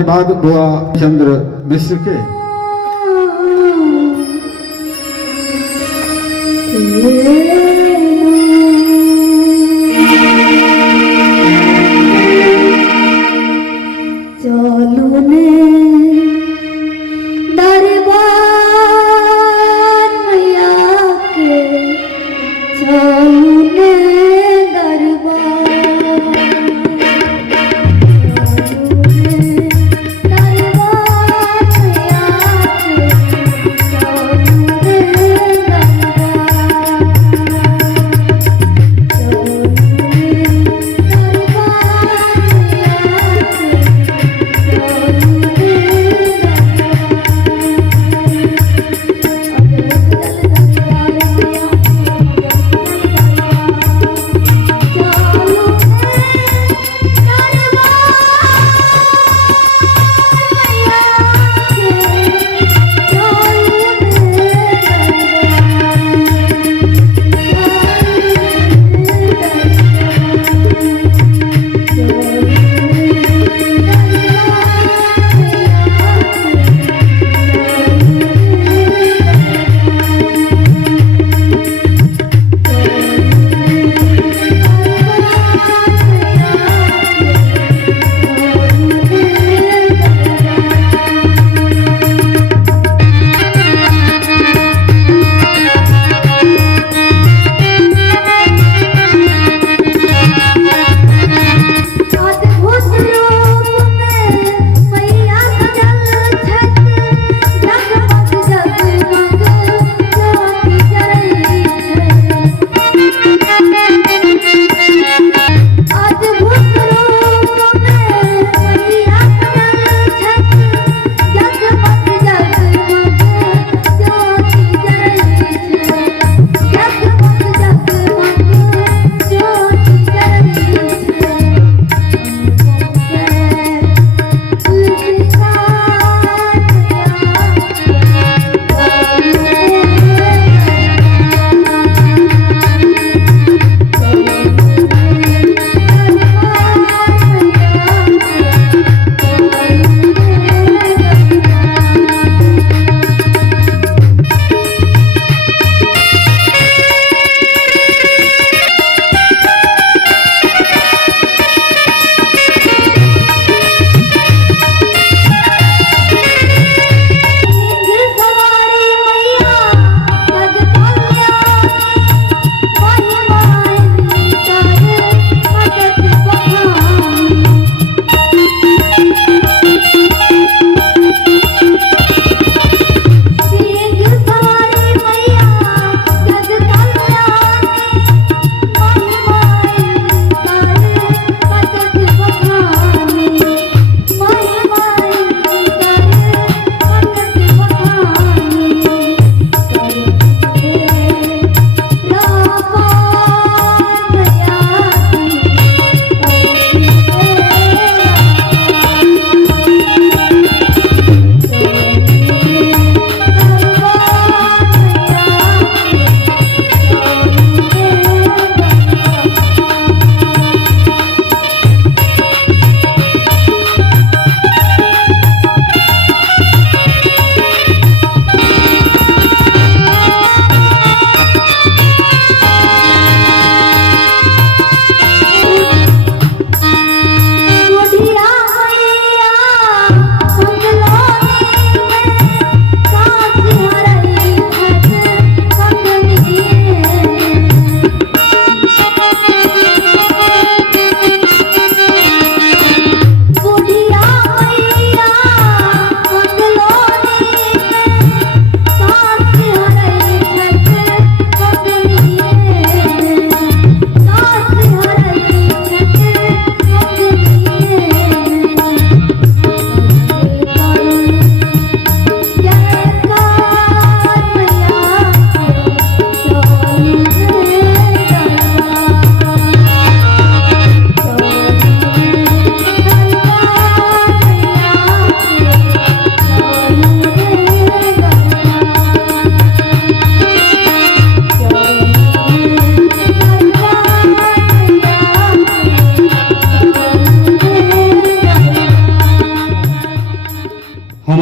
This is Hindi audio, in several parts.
हमारे बाद हुआ चंद्र मिश्र के।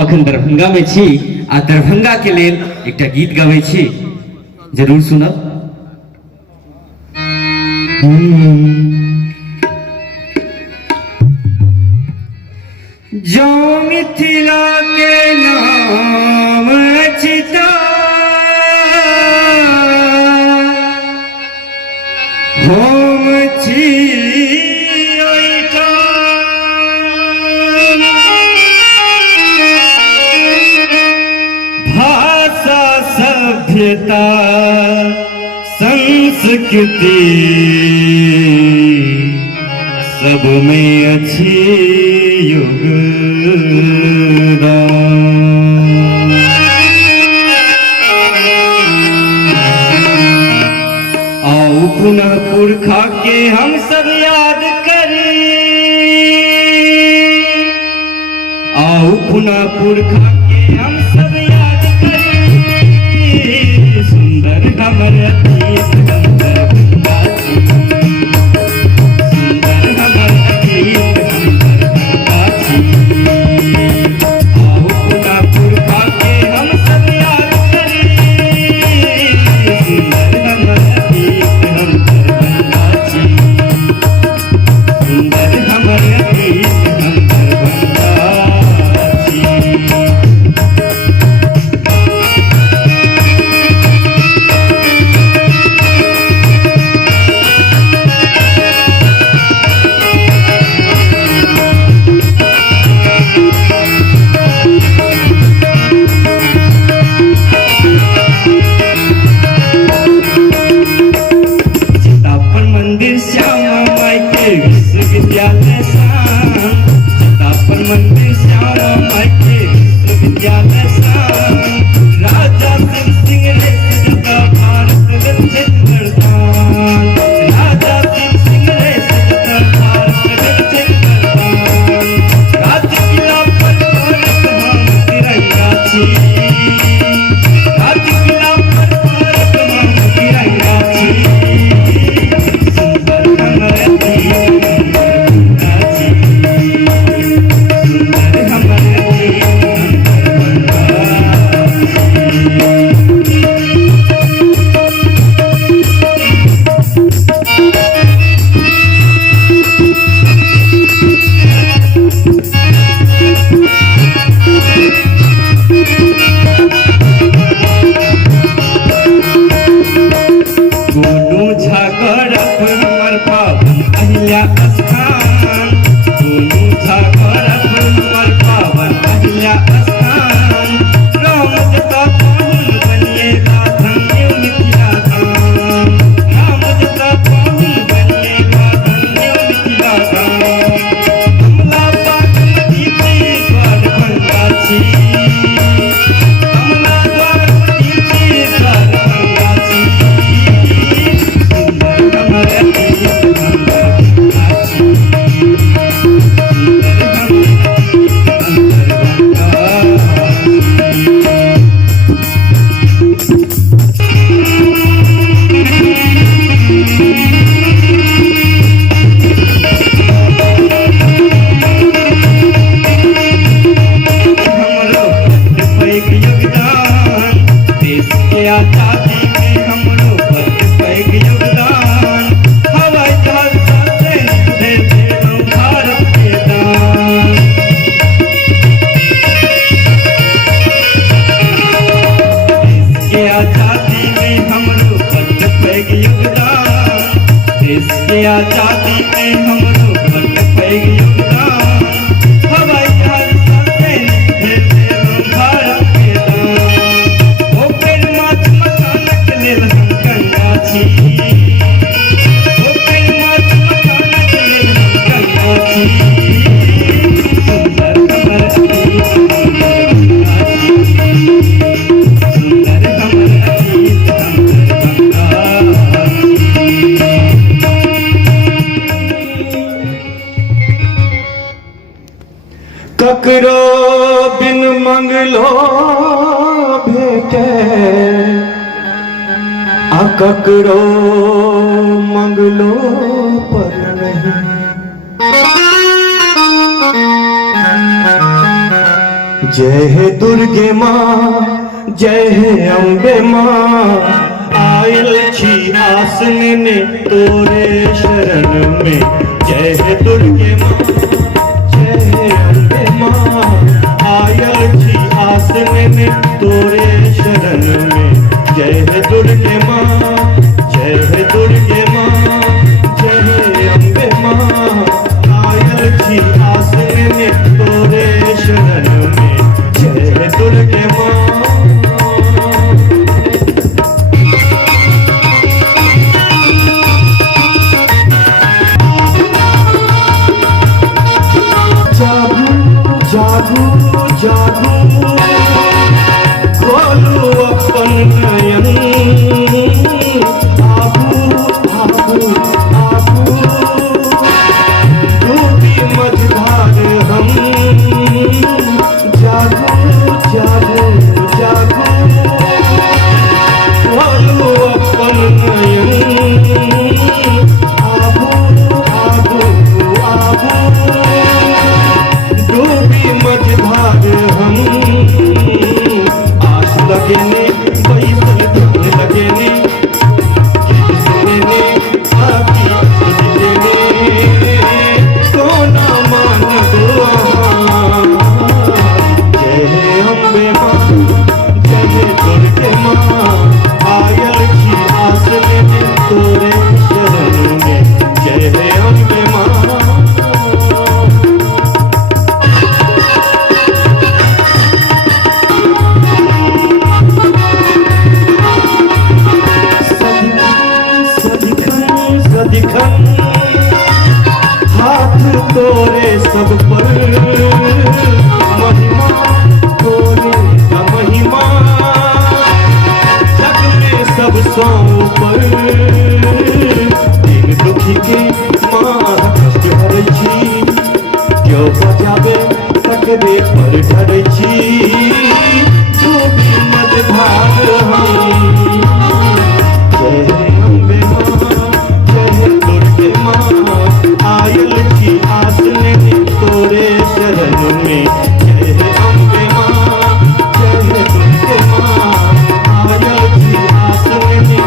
अखन दरभंगा में छी आ दरभंगा के लेल एकटा गीत गाबै छी, जरूर सुनब। जो मिथिला के नाम चिता होम छी भाषा सभ्यता संस्कृति सब में अच्छी योगदान। आओ पुनः पुरखा के हम सब याद करें, आओ पुनः पुरखा के हम सब याद करें। सुंदर हमर अतीत हम दरभंगा छी, सुंदर हमर अतीत हम दरभंगा छी। आओ पुनः पुरखा के हम सब याद करें। सुंदर हमर अतीत हम दरभंगा छी, सुंदर हमर अतीत हम दरभंगा छी। मंदिर श्यामा माई के विश्वविद्यालय शाम, चितापन मंदिर श्यामा माई के विश्वविद्यालय शाम। राजा सिंह सिंह रे सजता भारत विकसित वरदान, राजा सिंह सिंह रे सजता भारत विकसित वरदान। राज किला पर भारत हम तिरंगा छी, राज किला पर भारत हम तिरंगा छी। आजादी में हमरो बड़ पैघ योगदान, हवाई जहाज से भेल भारत के दान। ओ पेड़ माछ मखानक लेल हम गंगा छी, ओ पेड़ माछ मखानक लेल हम गंगा छी। सुंदर हमर अतीत हम दरभंगा छी, सुंदर हमर अतीत हम दरभंगा छी। ककरो बिन मंगलो भेटे आ ककरो मंगलो पर नहीं। जय है दुर्गे माँ, जय है अम्बे माँ, आयल छी आसन ने तोरे शरण में। जय है दुर्गे माँ, जय है अम्बे माँ, आयल छी आसन ने तोरे शरण में। जय है दुर्गे माँ, जय है दुर्गे माँ, जय है अम्बे माँ, आयल छी आसन ने तोरे शरण में। जय है दुर्गे माँ। जागू जागू खोलू अपन नयन, आबू आबू आबू डूबी मझधार हम। जागू जागू जागू खोलू अपन नयन, आबू आबू आबू डूबी मझधार हम। आस लगेने बैसल धन लगेने, गीत सुनेने आकी सुनने, सोना मान दुआ। जय है अम्बे माँ, जय है दुर्गे माँ, आयल छी आसन ने तोरे शरण में। जय है अम्बे माँ। सदिखन हाथ तोरे सब पर, महिमा तोरे का महिमा, जग में सब सौ पर। दिन दुखी के माँ कष्ट हर छी, क्यों बजावे तकरे पर ढर छी। जो भी मझधार हम। जय अम्बे माँ, दुर्गे माँ, आयल छी आसन ने तोरे शरण में। जय है अम्बे माँ, जय है दुर्गे माँ, आयल छी आसन ने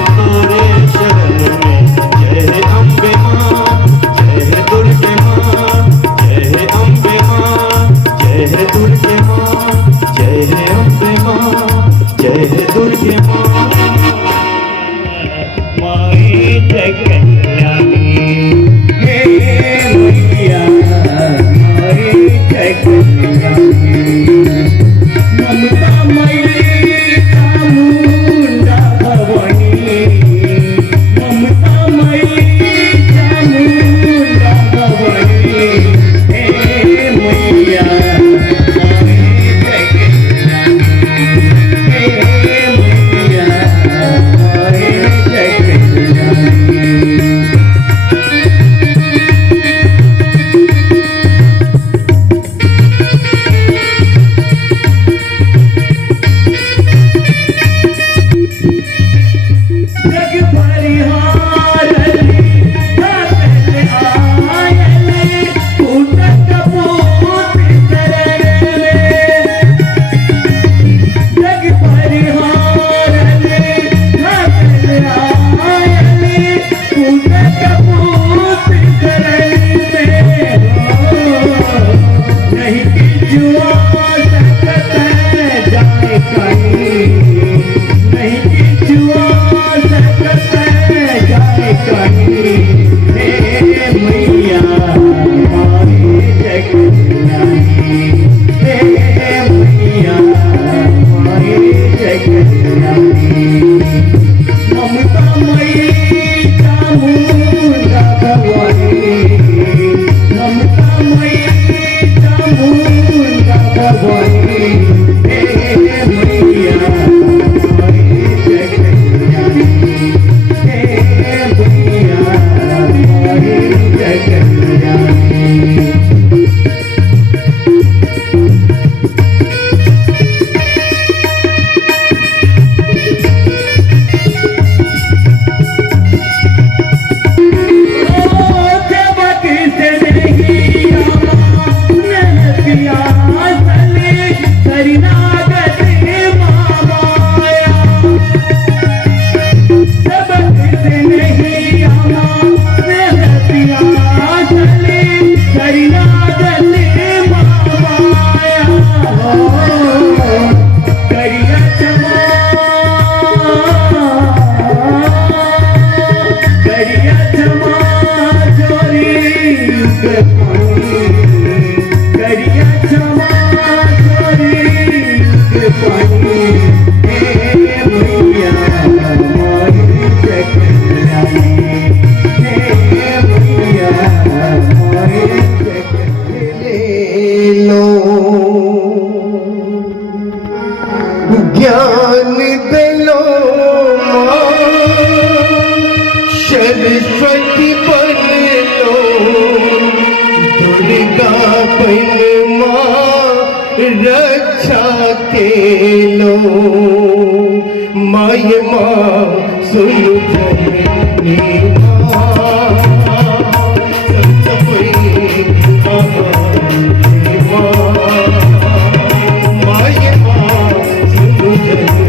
ज्ञान दिलो माँ सरस्वती बन लो दुर्गा बन माँ रक्षा के लो माय माँ सुन जननी माँ सब माय माँ सुन जननी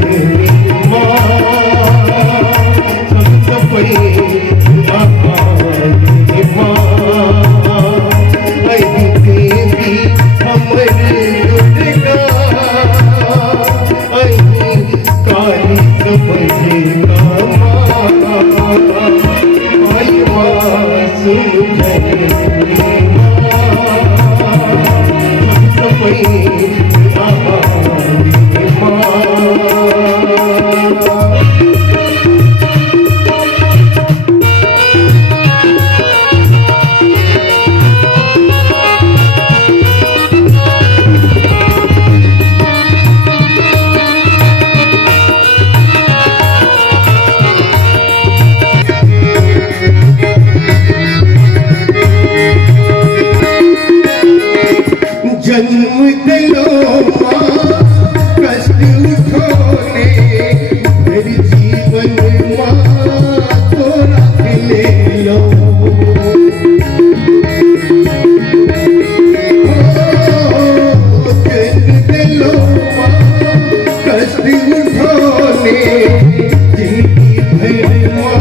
जन्म दिलो माँ कष्ट उठोने फिर जीवन माँ तो रख ले लो जन्म दिलो माँ कष्ट उठोने जिंदगी भर माँ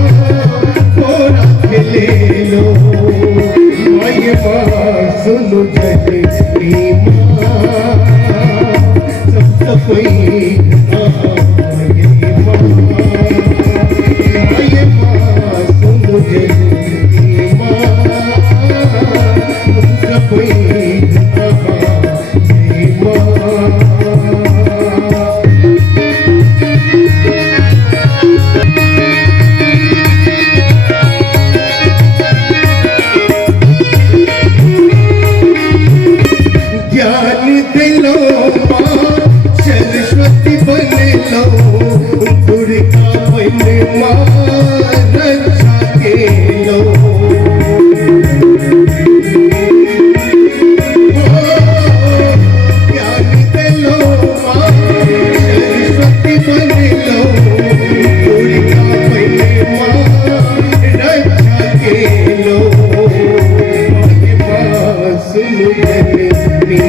तो रख ले लो माय माँ सुनो जननी ज्ञान दिलो माँ सरस्वती बन लो दुर्गा बन माँ रक्षा के लो ज्ञान दिलो माँ सरस्वती बन लो दुर्गा बन माँ रक्षा के लो माँ सुनो जननी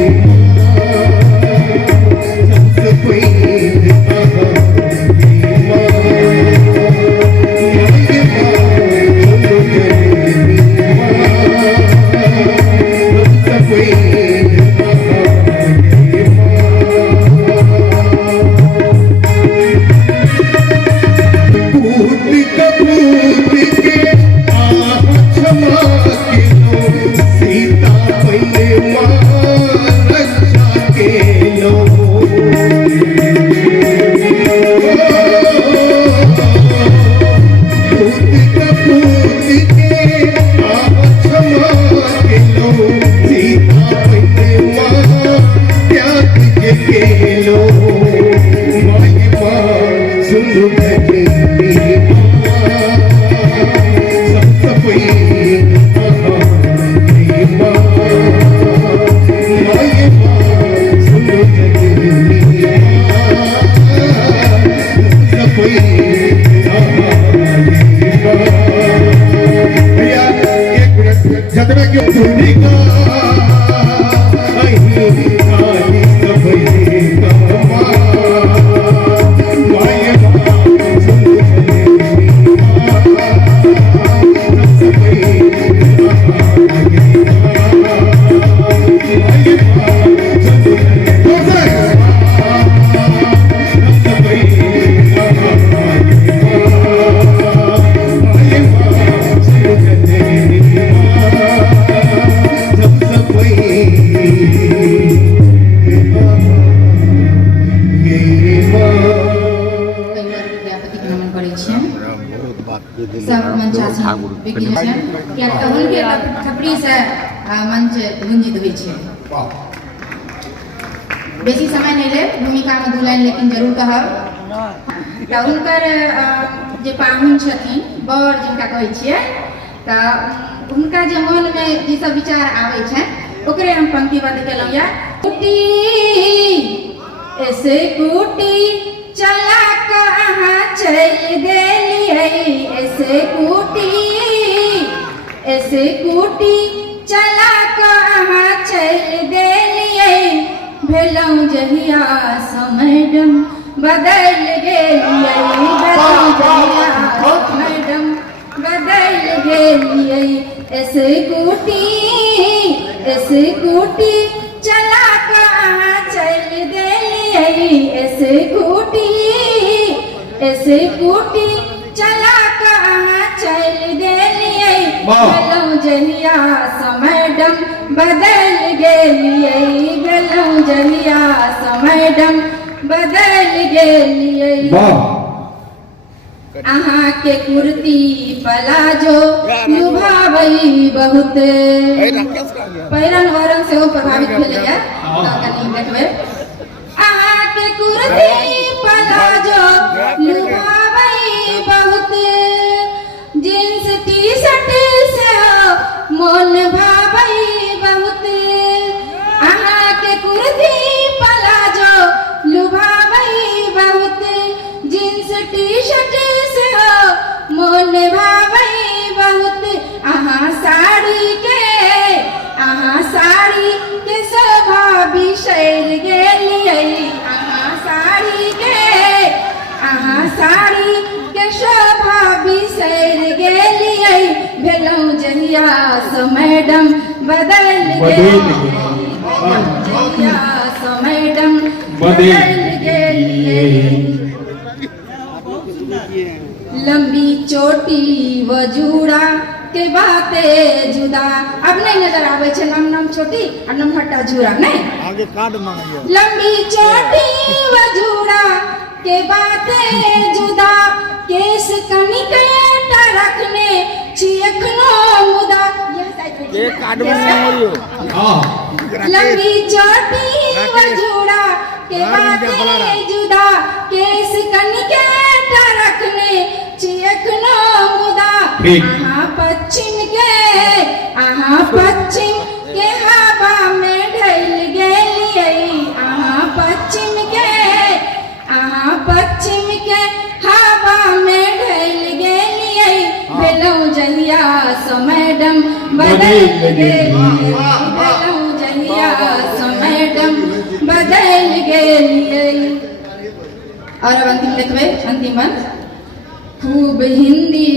सब मंचासन विज्ञान किया तऽ हुनके थपड़ी से मंच गुंजित होइ छै। बेसी समय नहीं ले भूमिका में 2 लाइन मैं लेकिन जरूर कहब तो उनकर जे पाहुन छथिन बर जिनका कहै छियै तो उनका जे मन में जे सब विचार आवे छै ओकरे हम पंक्तिबद्ध केलहुँ या कुटी ऐसे कुटी चला कहाँ चल देलियै ऐसे कुटी चला कहाँ चल देलियै भेलहुँ जहिया मैडम बदल गेलियै मैडम बदल गेलियै ऐसे कुटी चला कहाँ चल देलियै ऐसे कुटी चला कहाँ चल देलियै भेलहुँ जहिया मैडम बदल गेलियै भेलहुँ जहिया मैडम बदल गेलियै अहाँ के कुर्ती पलाजो लुभावै बहुत पहिरन ओरन से प्रभावित भेलैया कनी देखबै अहाँ के कुर्ती पलाजो लुभावै बहुत जींस टी शर्ट से मन भावै बहुत अहाँ के कुर्ती पलाजो लुभावै बहुत जींस टी शर्ट से मन भावै बहुत अहाँ साड़ी के शोभा बिसैर गेलियै अहाँ साड़ी के शोभा बिसैर गेलियै भेलहुँ जहिया मैडम बदल गेलियै मैडम बदल गेलियै लंबी चोटी वजूड़ा के बाते जुदा अब नहीं नजर आवे छे नाम छोटी और नमहट्टा जूड़ा नहीं आगे कार्ड मांगियो लंबी चोटी वजूड़ा के बाते जुदा केस कनिके रखने छी एखनो मुदा ये कार्ड मांगियो लंबी चोटी वजूड़ा के बाते जुदा केस कनिके रखने छी एखनो मुदा अहाँ पश्चिम के हवा में ढल गेलियै अहाँ पश्चिम के हवा में ढल गेलियै भेलहुँ जहिया मैडम बदल गेलियै भेलहुँ जहिया मैडम बदल गेलियै और अब अंतिम देखबै अंतिम अंत खूब हिंदी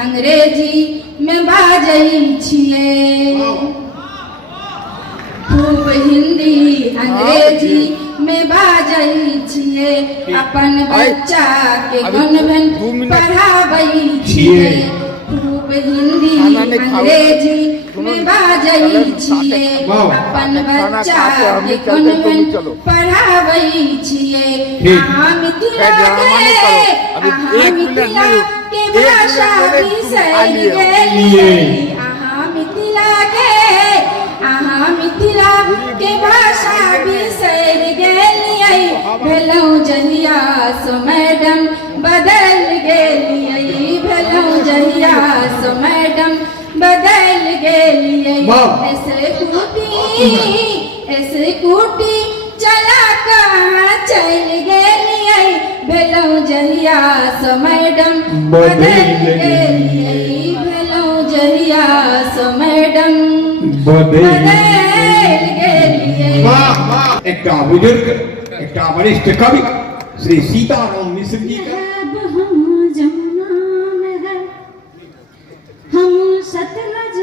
अंग्रेजी में बाजै छियै खूब हिंदी अंग्रेजी में बाजै छियै अपन बच्चा के कॉन्वेंट पढ़ाबै छियै खूब हिंदी अंग्रेजी में बाजै छियै अपन बच्चा के कॉन्वेंट पढ़ाबै छियै अहाँ मिथिला के भाषा बिसैर गेलियै अहाँ मिथिला के भाषा बिसैर गेलियै भेलहुँ जहिया मैडम बदल गेलियै भेलहुँ जहिया मैडम बदल गेलियै ऐसे कुटी चला कहाँ चल गेलियै भेलहुँ जहिया मैडम बदल गेलियै भेलहुँ जहिया मैडम बदल गेलियै एकटा बुजुर्ग एकटा वरिष्ठ कवि श्री सीताराम मिश्र जी का हम सतलज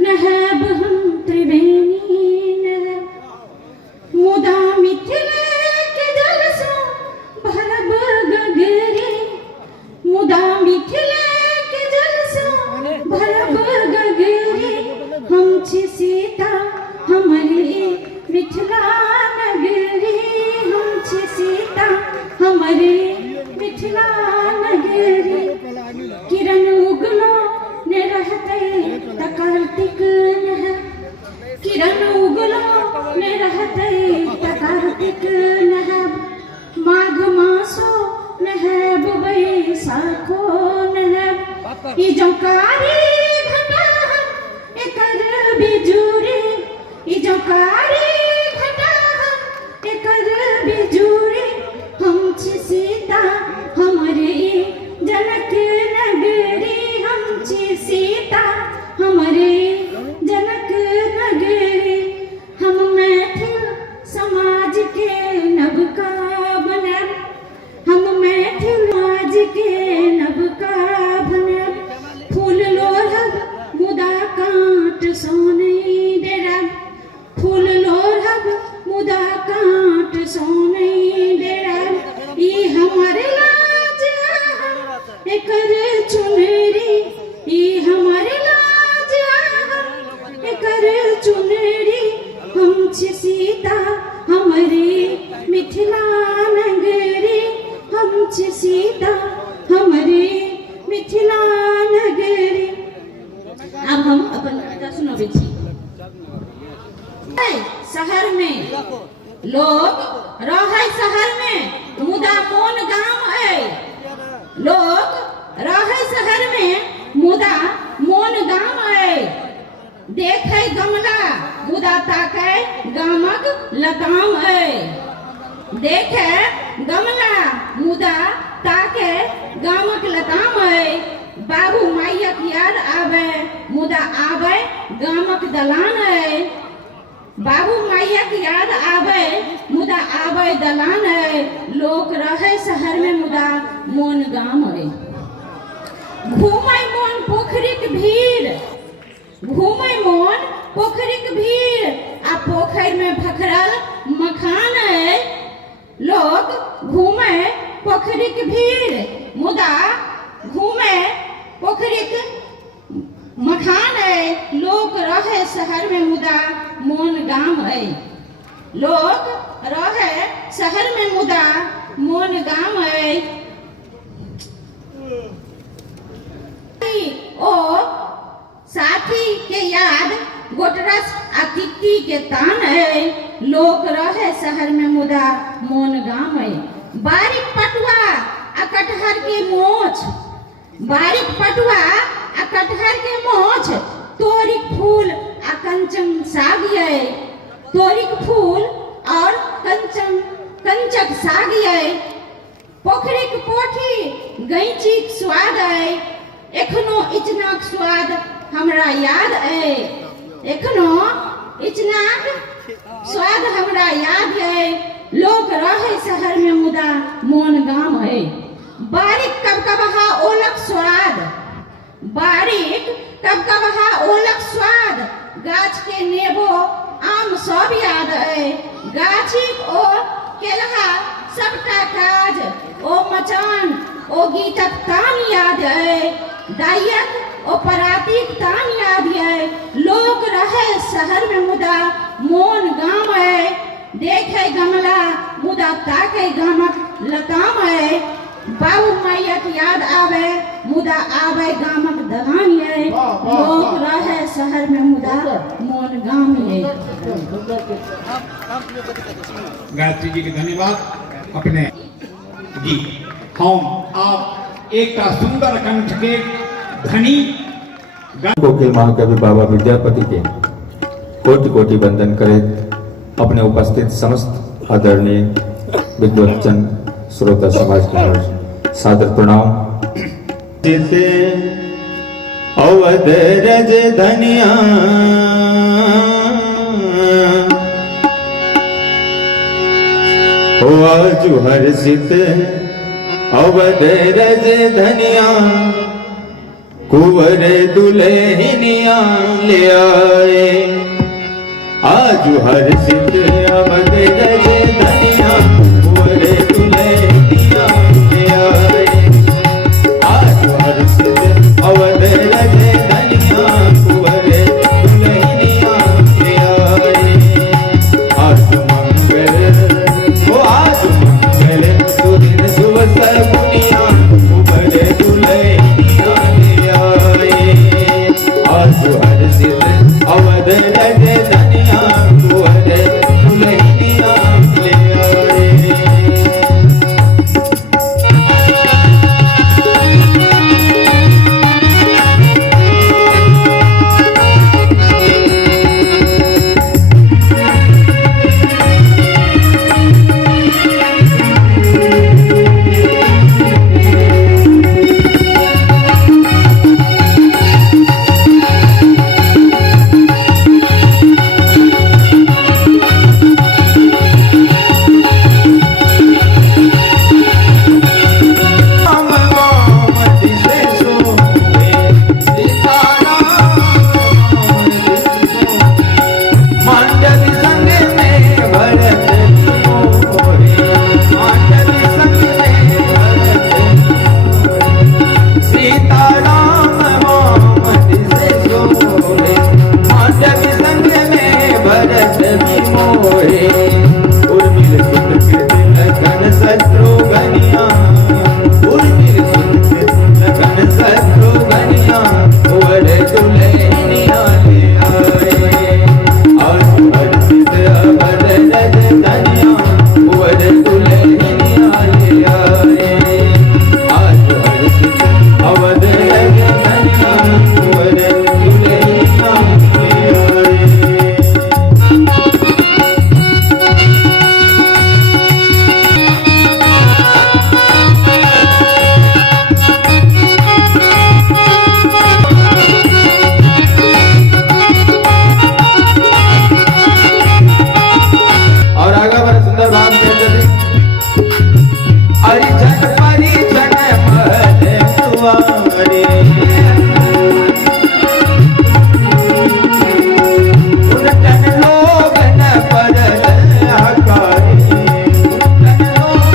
नहब हम त्रिवेणी नहब मुदा मिथिले के जल सो भरब गगरी मुदा मिथिले के जल सो भरब गगरी हम छी सीता हमारी मिथिला नगरी हम छी सीता हमारी मिथिला नगरी किरण उगलो ने रहते त कार्तिक नह किरण उगलो ने रहते त कार्तिक नह माघ नहब बैसाखो नहब ई जो कारी घटा हम एकर बिजुरी ई जो कारी घटा हम एकर बिजुरी हम छी सीता हमरे जनक नगरी हम छी सीता हमरे जनक नगरी हम मैथिल समाज के नवका बनब हम मैथिल समाज के नवका बनब फूल लोढ़ब मुदा कांट सोने डेरब फूल लोढ़ब मुदा कांट सोने डेरब ई हमर लाज एकर चुनरी ई हमर लाज एकर चुनरी हम छी सीता हमरे मिथिला नगरी हम छी सीता हमरे मिथिला नगरी। अब हम अपन कविता सुनाबै छी। शहर में लोग रहै शहर में मुदा मोन गाम है लोग रहै शहर में मुदा मोन गाम है देखे गमला मुदा ताकै गामक लताम है देखे गमला मुदा ताकै गामक लताम है बाबू मायक याद आवे मुदा आवे गामक दलान है बाबू मायक याद आवे मुदा आवे दलान है लोक रहे शहर में मुदा मोन गाम है घूमै मोन पोखरिक भीड़ घूमै मोन पोखरिक भीड़ आ पोखरि में भखरल मखान है लोग घूमै पोखरिक भीड़ मुदा घूमै पोखरिक मखान है लोग रहे शहर में मुदा मोन गाम है लोग रहे शहर में मुदा मोन गाम है ओ साथी के याद गोटरस आ तित्ती के तान है लोग रहे शहर में मुदा मोन गाम है बारीक पटुआ आ कटहर के मोछ बारीक पटुआ आ कटहर के मोछ तोरिक फूल आ कंचन साग है तोरिक फूल और कंचक साग है पोखरिक पोठी गैंचीक स्वाद है एखनो इचनाक स्वाद हमरा याद है एखनो इचनाक स्वाद हमरा याद है लोग रहे शहर में मुदा मोन गाम है बारीक कबकबहा ओलक स्वाद बारीक कबकबहा ओलक स्वाद गाछ के नेबो आम सब याद है गाछीक ओ केलहा सबटा काज ओ मचान ओ गीतक तान याद है दायक ओ परातीक तान याद है लोग रहे शहर में मुदा मोन गाम है देखे गमला मुदा ताके गामक लताम है बाबू मायक याद आवे मुदा आवे गामक दलान है लोग रहे शहर में मुदा मोन गाम है। गायत्री जी के धन्यवाद अपने जी हम आप एक सुंदर कंठ के धनी कोकिल महाकवि बाबा विद्यापति के कोटि कोटि वंदन करे अपने उपस्थित समस्त आदरणीय विद्वत्जन श्रोता समाज के सादर प्रणाम। अवध रज धनिया हो आजु हर्षित अवध रज धनिया कुंवर दुल्हनिया ले आए आजु हर्षित अवध रज धनिया कुंवर दुल्हनिया ले आए आजु हर्षित अवध रज धनिया कुंवर दुल्हनिया ले आए आजु मंगल ओ आजु मंगल सुदिन सुवस गुनिया कुंवर दुल्हनिया ले आए आजु हर्षित अवध रज धनिया कुंवर दुल्हनिया घनिया उर्मिल सुन के लगन शत्रु घनिया वरे दुल्हनिया ले आए आज हर्षित अवध रज धनिया वरे दुल्हनिया ले आए आज हर्षित अवध रज धनिया वरे दुल्हनिया ले आए। और आगे बड़ा सुंदर भाव कहते थे परिजन महल कुंवारी उनटन लोग न परल हकारी उनटन लोग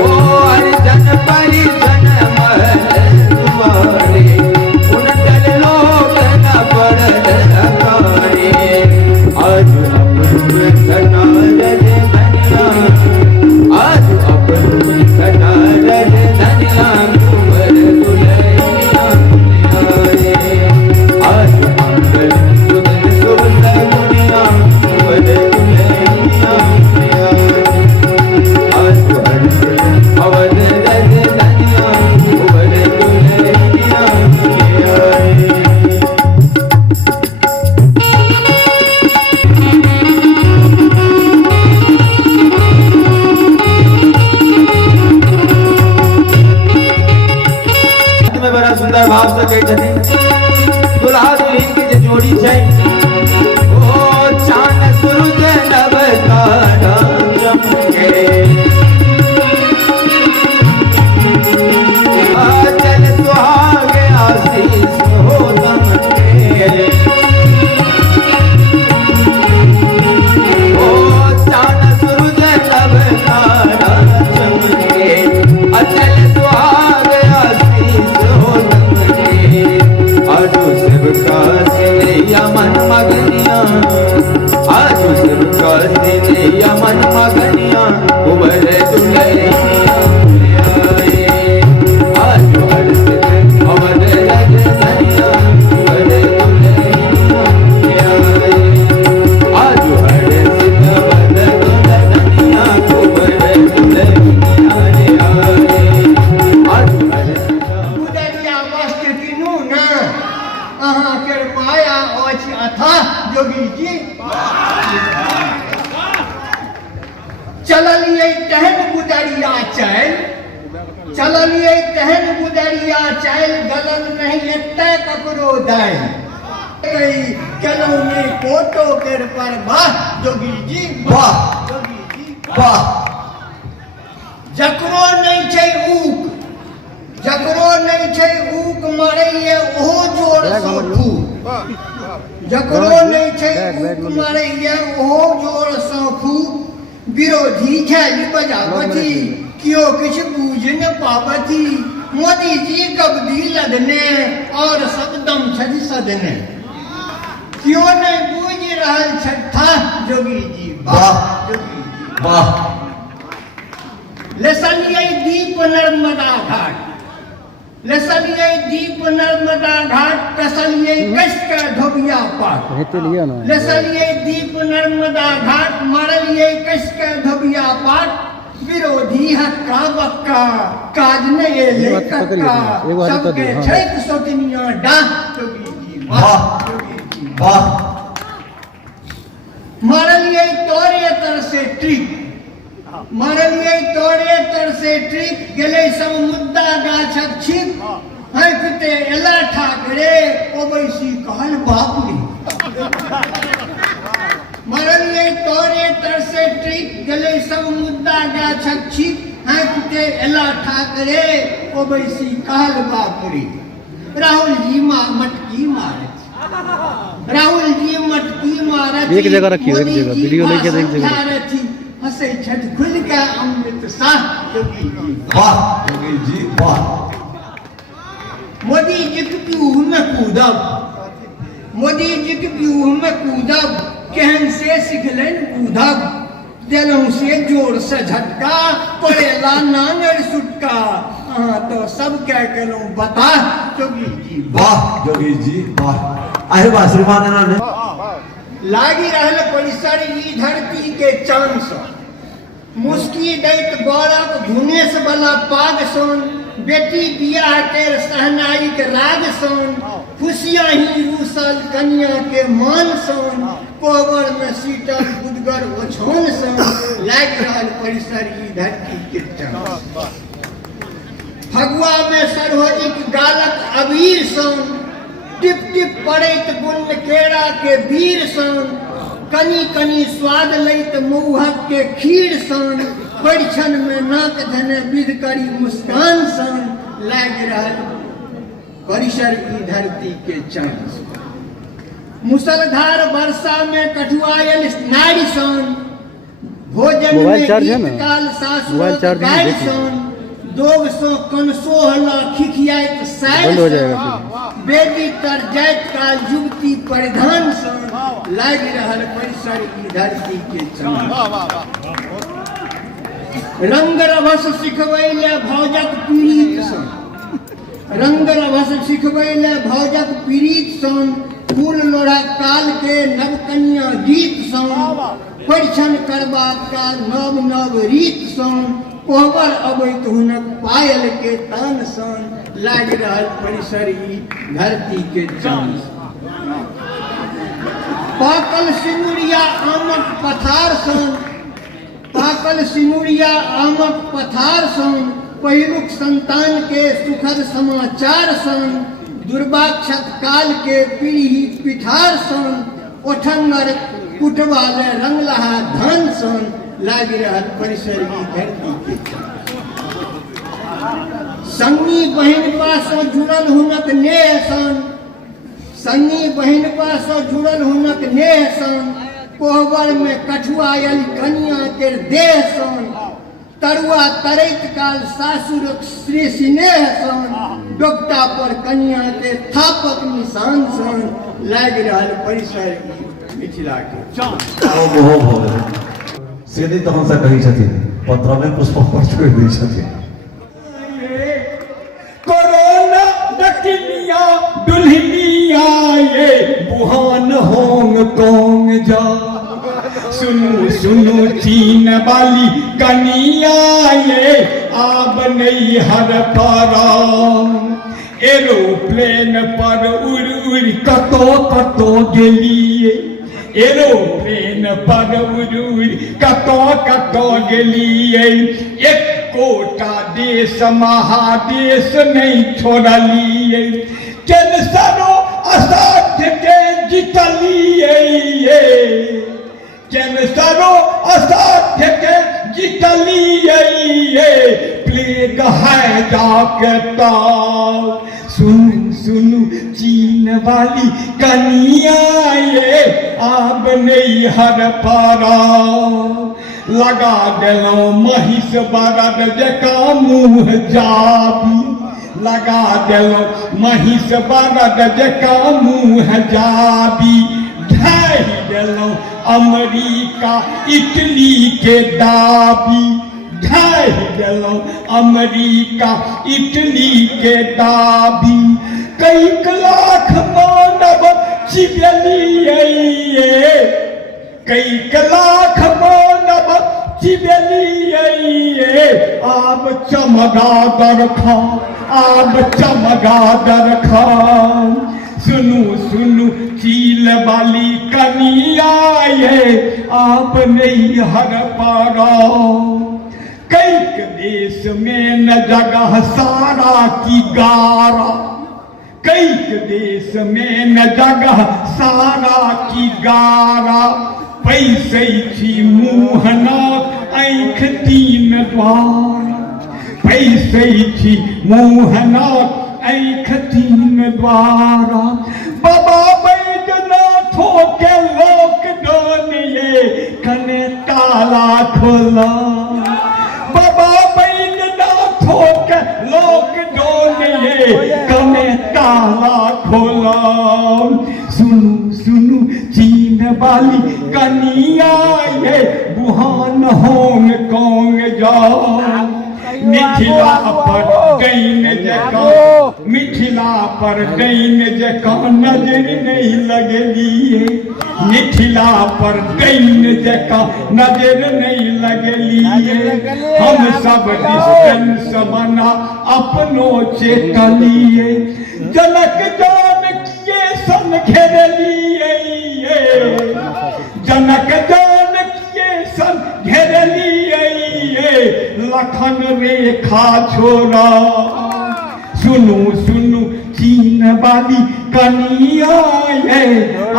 ओ हरिजन परिजन महल कुंवारी उनटन लोग न परल हकारी आज अपूर्व घटारज धनिया आज अपूर्व घटारज धनिया कुंवर दुल्हनिया ले आए आज मंगल सुदन शुभ सगुनिया कुंवर दुल्हनिया ले आए आज हर्षित अवध रज धनिया कुंवर दुल्हनिया ले आए। में बड़ा सुंदर भाव से कही छथिन दुल्हा दुल्हन के जे जोड़ी छै ओ चांद सूरज नभ तारा चमके चल सुहाग आशीष हो दमके ओ चांद सूरज नभ तारा चमके अचल सुहाग आशीष हो दमके आजो सेवका सिनैया मन मगनिया आजो सेवका सिनैया मन मगनिया कुंवर दुल्हनिया ले आए आजो हर्षित अवध रज धनिया कुंवर दुल्हनिया ले आए आजो हर्षित अवध दुल्हनिया कुंवर दुल्हनिया ले आए आजो हर्षित उदरिया वस्त्र किनु न अहाँ के माया अछि अथाह जोगी जी चललिए तहन गुदरिया चल गलन नहीं एते ककरो दाई चलो में कोटो कर पर वाह जोगी जी वाह जोगी जी वाह जकरो नहीं छै ऊक मारैये ओहो जोर सँ फूक जकरो नहीं छै ऊक मारैये ओहो जोर सँ फूक विरोधी झैली बजावती कियो किछ बूझ न पावती मोदी जी कबदी लदने और सब दम छज सदने कियो नहीं बूझ रहल छठा जोगी जी वाह जोगी जी वाह लेसलिए दीप नर्मदा घाट कसलिए कस का ढोबिया पाट लेसलिए दीप नर्मदा घाट मारलिए कस का ढोबिया पाट विरोधी हक्का बक्का काज न ये कक्का सबके छैक सोतनिया डाह जोगी जी वाह जोगी जी वाह मारलिए तोरे तर से ट्रिक गेले सब मुद्दा गाछक छिप हंसते एला ठाकरे ओ बैसी कहल बापुरी मारलिए तोरे तर से ट्रिक गेले सब मुद्दा गाछक छिप हंसते एला ठाकरे ओ बैसी कहल बापुरी राहुल जी मटकी मारत एक जगह रखियो एक जगह वीडियो लेके देख जगह हंसे छठ खुल का अमृत साह जोगी जी वाह जोगी जी वाह मोदी जी के व्यूह में कूदब केहन से सिखलन कूदब दिलों से जोर से झटका पड़ेला नांगर सुटका। हाँ तो सब क्या करूं बता जोगी जी। वाह जोगी जी वाह। आहे बा श्रीमान ने लागी रहल परिसर ई धरती के चांद सा, मुस्की दैत गौरव धुनेश वाला पाग सोन, बेटी बियाह केर सहनाई के राग सोन, खुशियां ही रूसल कन्या के मान सोन, कोबर में सीटल गुदगर ओछोन सोन, लाग रहल परिसर ई धरती के चांद। फगुआ में सरहोजिक गालक अबीर सोन, टिप टिप पड़ैत बुन केरा के बीर सन, कनी कनी स्वाद लैत मऊहक के खीर सन, परिछन में नाक धने विध करी मुस्कान सन, लाग रहल परिसर ई धरती के चांद। मुसलधार वर्षा में कठुआयल नारी सन, भोजन में काल सासुर गाय सन, दोग सो कनसोहला खिखियाइत साइल बेदी तर जाइत काल युवती परिधान सन, लाग रहल परिसर ई धरती के चांद। रंग रभस सिखबैले भौजक पीड़ित सन, रंग रभस सिखबैले भौजक पीड़ित सन, फूल लोढ़ा काल के नवकन्या गीत सन, परिछन करबाक का नव नव रीत सन, कोहबर अबैत हुनक पायल के तान सन, लाग रहल परिसर ई धरती के चांद। पाकल सिमुरिया आमक पथार सन, पाकल सिमुरिया आमक पथार सन, पहिलुक संतान के सुखद समाचार सन, दुर्भाक्षक काल के पीढ़ी पिठार सन, ओठंगर कुटवाले रंगलहा धान सन, लाग रहल परिसर की धरती के चांद। संगी बहन पासों जुड़ल हुनक नेह सन, संगी बहन पासों जुड़ल हुनक नेह सन, कोहबर में कठुआयल कन्या के देह सन, तरुआ तरैत काल सासुरक श्री स्नेह सन, डोकटा पर कन्या के थापक निशान सन, लाग रहल परिसर की मिथिला के चांद। से नहीं तहन से कही छथिन पत्र में पुष्प पर छोड़ दै छथिन। कोरोना डकनिया दुल्हनिया ये वुहान हांगकांग जा, सुनो सुनो चीन वाली कनिया ये आब नहीं हर पारा, एरोप्लेन पर उड़ उड़ कतो कतो गेलिए, एरोप्लेन पर उड़ उड़ कतो कतो गेलिए, एक कोटा देश महादेश नहीं छोड़लिए, कैंसरो असाध्य के जितलिए, कैंसरो असाध्य के जितलिए, प्लेग है जाके ताव, सुनु सुनु चीन वाली कनिया ये आब नहीं हर पारा, लगा देलो महिष बरद जका मुँह जाबी, लगा देलो महिष बरद जका मुँह जाबी, ढाई देलो अमेरिका इटली के दाबी, ढाई देलो अमेरिका इटली के दाबी, कई लाख मानव चिबलिए, कई लाख मानव चिबलिए, आब चमगादड़ खा, आब चमगादड़ खा, सुनु सुनु चील वाली कनिया ये आप नहीं हर पारा, कई देश में न जगह सारा की गारा, कई देश में न जगह सारा की गारा, पैसे छी मुँह नाक आँख तीन द्वार, पैसे छी मुँह नाक आँख तीन द्वारा, बाबा बैद्यनाथों के लॉकडाउन ये कने ताला खोला, बाबा बैद्यनाथों के लॉकडाउन ये कने ताला खोला, सुनु सुनु चीन वाली कनिया ये बुहान होंग कौंग जा मिथिला पर गईन जका मिथिला पर गईन जका नजर नहीं लगलिए मिथिला पर गईन जका नजर नहीं लगलिए हम सब डिस्टेंस बना अपनो चेतलिए जनक जानकिए सन घेरलिए जनक जानकिए सन घेरलिए लखन रेखा छोड़ा सुनु सुनु चीन वाली कनिया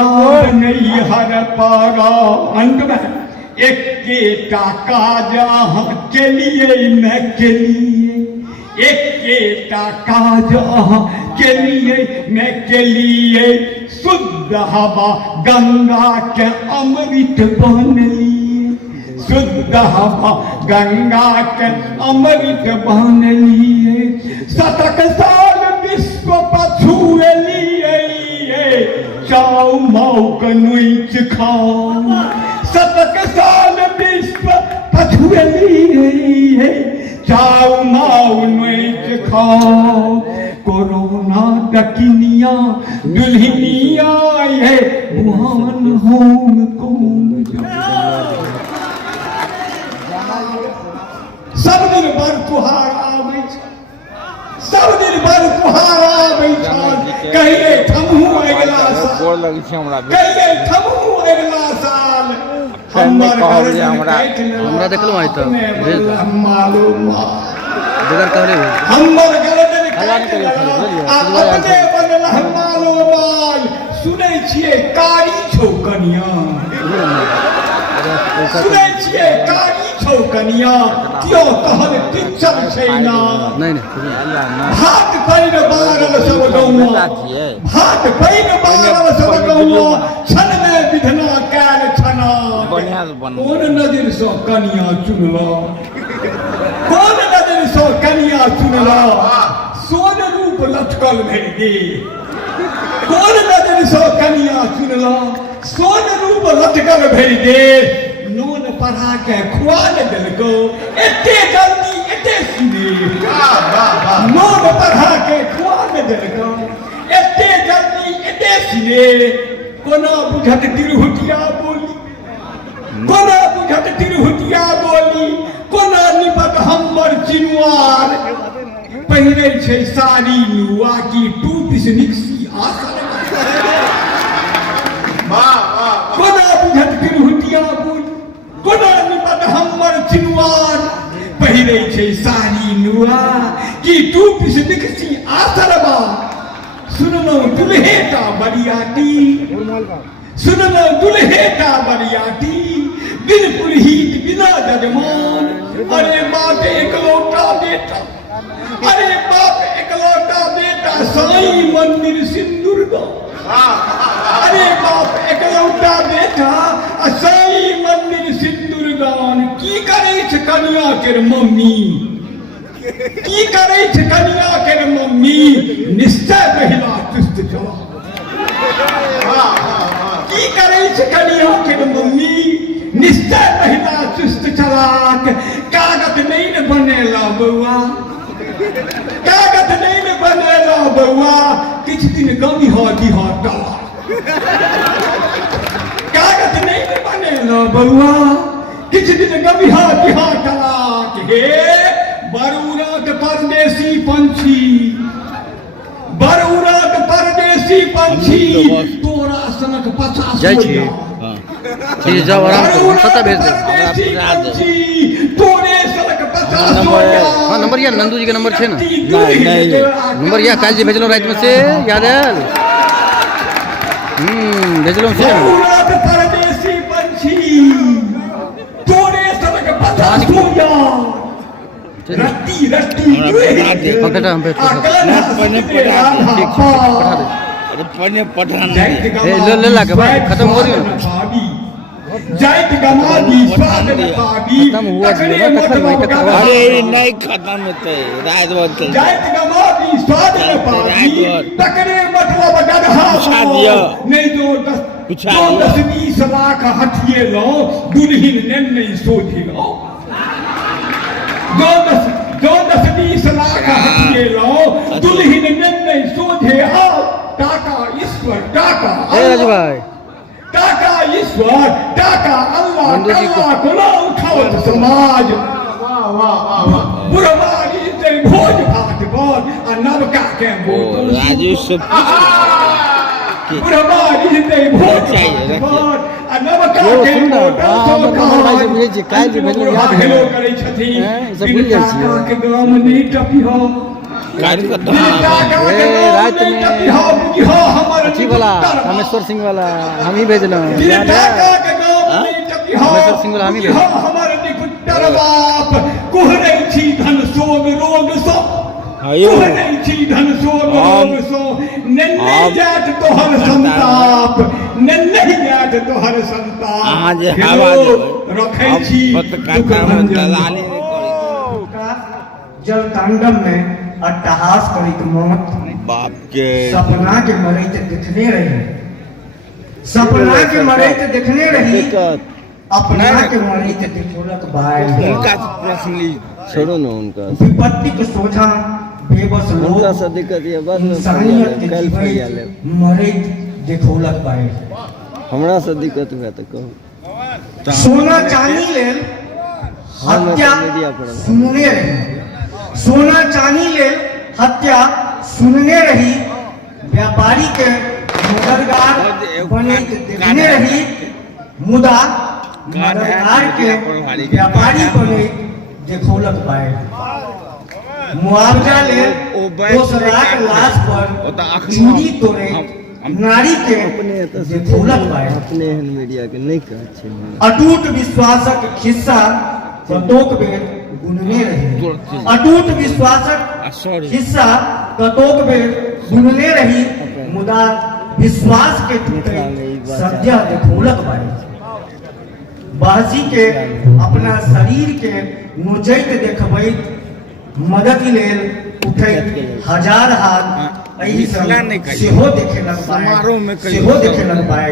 और नहीं हर पारा अंत में एक काज के लिए मैं के लिए एक काज के लिए मैं के लिए शुद्ध हवा गंगा के अमृत बन लिए शुद्ध हवा गंगा के अमृत बन लिए शतक साल विश्व पछुए लिए चाऊ माऊ कनुच खाओ शतक साल विश्व पछुए लिए चाऊ माऊ नुच खाओ कोरोना डकिनिया दुल्हनिया है बुहान होंग कौंग सब दिन भर तुहार आबै सब दिन भर तुहार आबै कहिए थमहू अगला साल कहिए थमहू अगला साल हमर घर हमरा देखलो आइ त भेज मालूम बेगर कहले हमर गर्दन अपने बनल मालूम सुनै छियै कारी छौ कनिया सुनै छियै कारी छौ कनिया कियो कहल किचन छै ना नहीं भात पैन बारल सब गौवा भात पैन बारल सब गौवा छन में विधना कैल छना कोन नजर सँ कनिया चुनला कोन नजर सँ कनिया चुनला सोन रूप लटकल भरि गे कोन नजर सँ कनिया चुनला सोन रूप लटकल भरि गे नून पढ़ा के खुआ देलको एते जल्दी एते सीधे नून पढ़ा के खुआ देलको एते जल्दी एते सीधे कोना बुझत तिरहुटिया बोली कोना बुझत तिरहुटिया बोली कोना निपट हमर चिनुआर पहिरे छै साड़ी नुआ की टू पीस निक्सी आसन कोना बुझत तिरहुटिया बोली कोना निपट हमर चिनुआर पहिरे छै साड़ी नुआ की टू पीस निक्सी आसरबा सुनलो दुल्हेटा बरियाती सुनलो दुल्हेटा बरियाती बिन पुरहित बिना जजमान अरे बाप एकलौता बेटा अरे बाप एकलौता बेटा साईं मंदिर सिंदूरगा अरे बाप एकलौता बेटा साईं मंदिर सिंदूरगान की करे छ कनिया केर मम्मी की करे छ कनिया केर मम्मी निश्चय महिला चुस्त चला की करे छ कनिया केर मम्मी निश्चय महिला चुस्त चलाक कागज नहीं न बनेला बउआ कागज नहीं न बनेला बउआ किछ दिन गमी हो दिहा टला कागज नहीं न बनेला बउआ किछ दिन गमी हो दिहा टला हे बरूरत परदेसी पंछी बरूरत परदेसी पंछी तोरा सनक 50 जाइ छी ठीक जाओ आराम करो पता भेज दे तोरे सनक 50 हां नंबर या नंदू जी के नंबर छे ना नहीं नंबर या काल जी भेजलो रात में से याद है भेजलो से बरूरत परदेसी पंछी तोरे सनक 50 रत्ती रत्ती पकड़ा हम पे पठान ले ला के बाद खत्म हो रही जाइत गमादी स्वाद में पाबी खत्म हुआ अरे नहीं खत्म होते रात भर जाइत गमादी स्वाद में पाबी तकरे मतलब गधा दिया नहीं तो पूछा जो 10-20 लाख हटिए लो दुल्हिन ने नहीं सोधी लो जो 10-20 लाख हटिए लो दुल्हिन ने नहीं सोधे आओ टाका ईश्वर टाका राजू भाई टाका ईश्वर टाका अल्लाह कल्ला कोला उठावत समाज बुढ़वारी से भोज भात बोल और नवका के बोल राजू सब बुढ़वारी से भोज भात बोल और नवका के बोल काल जे भेल याद हेलो करै छथिन सब भूल जाइ छी के गाम नहीं टपी हो रात में अच्छी वाला रामेश्वर सिंह वाला हम ही भेजलो रामेश्वर सिंह वाला हम ही भेजलो हमारे निकुटर बाप कोहरे छी धन सोग रोग सो कोहरे छी धन सोग रोग सो नन्हे जात तोहर संताप नन्हे जात तोहर संताप आज हवा रखै छी दलाली जल तांडव में अट्टहास करित मौत बाप के सपना के मरैत देखने रही सपना के मरैत देखने रही अपना के मरैत देखोलक बाई प्रश्न छोड़ो ना उनका विपत्ति के सोझा बेबस लोग उनका से दिक्कत ये बाद में इंसानियत के कल जीवन फरिया ले मरैत देखोलक बाई हमरा से दिक्कत हुआ तो कहो सोना चांदी लेल हत्या सुनने रही सोना चांदी ले हत्या सुनने रही व्यापारी के मददगार बने देखने रही मुदा मददगार के व्यापारी बने देखोलक पाए मुआवजा ले दूसरा के लाश पर चूड़ी तोड़े नारी के देखोलक पाए अपने मीडिया के नहीं कहै छै अटूट विश्वासक खिस्सा कतोक बेर गुनने रही अटूट विश्वासक हिस्सा कतोक बेर गुनने रही मुदा विश्वास के टूटे सद्य देखोलक बारी बाजी के अपना शरीर के नोचैत देखबैत मदद लेल उठैत हजार हाथ एही सेहो देखेलक समारोह में सेहो देखेलक पाए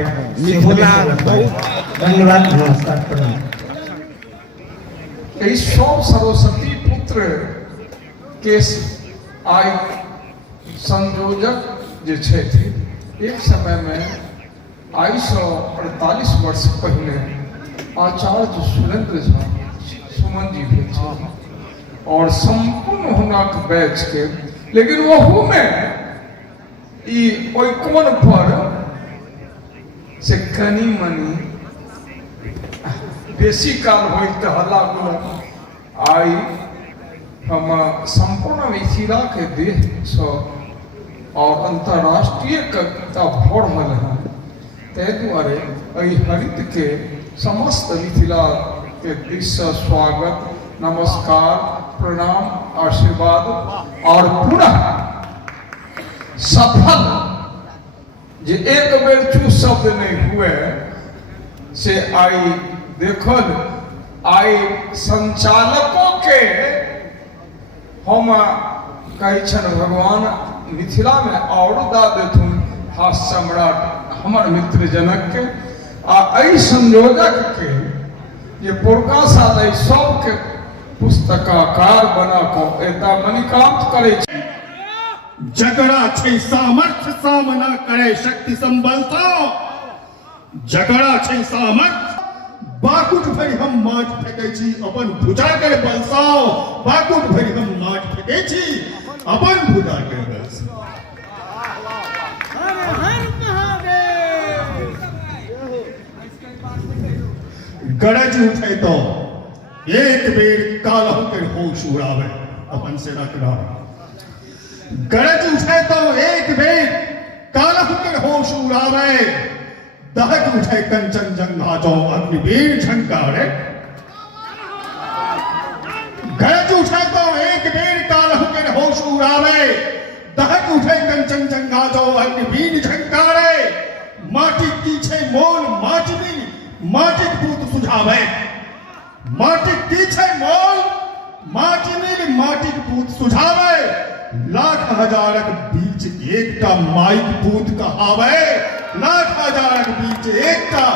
धन्यवाद नमस्कार प्रणाम सब सरस्वती पुत्र के आय संयोजक जे छथि एक समय में आई से 48 वर्ष पहले आचार्य सुरेंद्र झा सुमन जी भेल छथि और संपूर्ण हुनक बैच के लेकिन वहू में ओइ कोन पर से कनी मनी बेसी काल होइत हल्ला गुल्ला आई हम संपूर्ण मिथिला के देश और अंतर्राष्ट्रीय कविता भऽ रहल है ताहि दुआरे एहि हरित के समस्त मिथिला के दिश से स्वागत नमस्कार प्रणाम आशीर्वाद और पुनः सफल जे एक बेर चू शब्द नहीं हुए से आई देखल आई संचालकों के हम कही छन भगवान मिथिला में और दा देथुन हास्य सम्राट हमर मित्र जनक के आ संयोजक के ये पुरका साल सबके पुस्तकाकार बना को एता मणिकांत करे जगड़ा छै सामर्थ्य सामना करे शक्ति संबल सा जगड़ा छै सामर्थ्य बाकुट भरि हम माट फेंकै छी अपन भुजा के बलसा बाकुट भरि हम माट फेंकै छी अपन भुजा के बलसा गरज उठे तो एक बेर कालह के होश उड़ावे अपन से रखना गरज उठे तो एक बेर कालह के होश उड़ावे दहक उठे कंचनजंगा जो अग्निवीर झंकारे गरज उठे तो एक बेर कालह के होश उड़ावे दहक उठे कंचनजंगा जो अग्निवीर झंकारे माटी की छै मोल माटी पूत सुझावे माटी की छै मोल माटी पूत सुझावे लाख हजारक बीच एकटा माइक पूत कहावे लाख हजारक बीच एकटा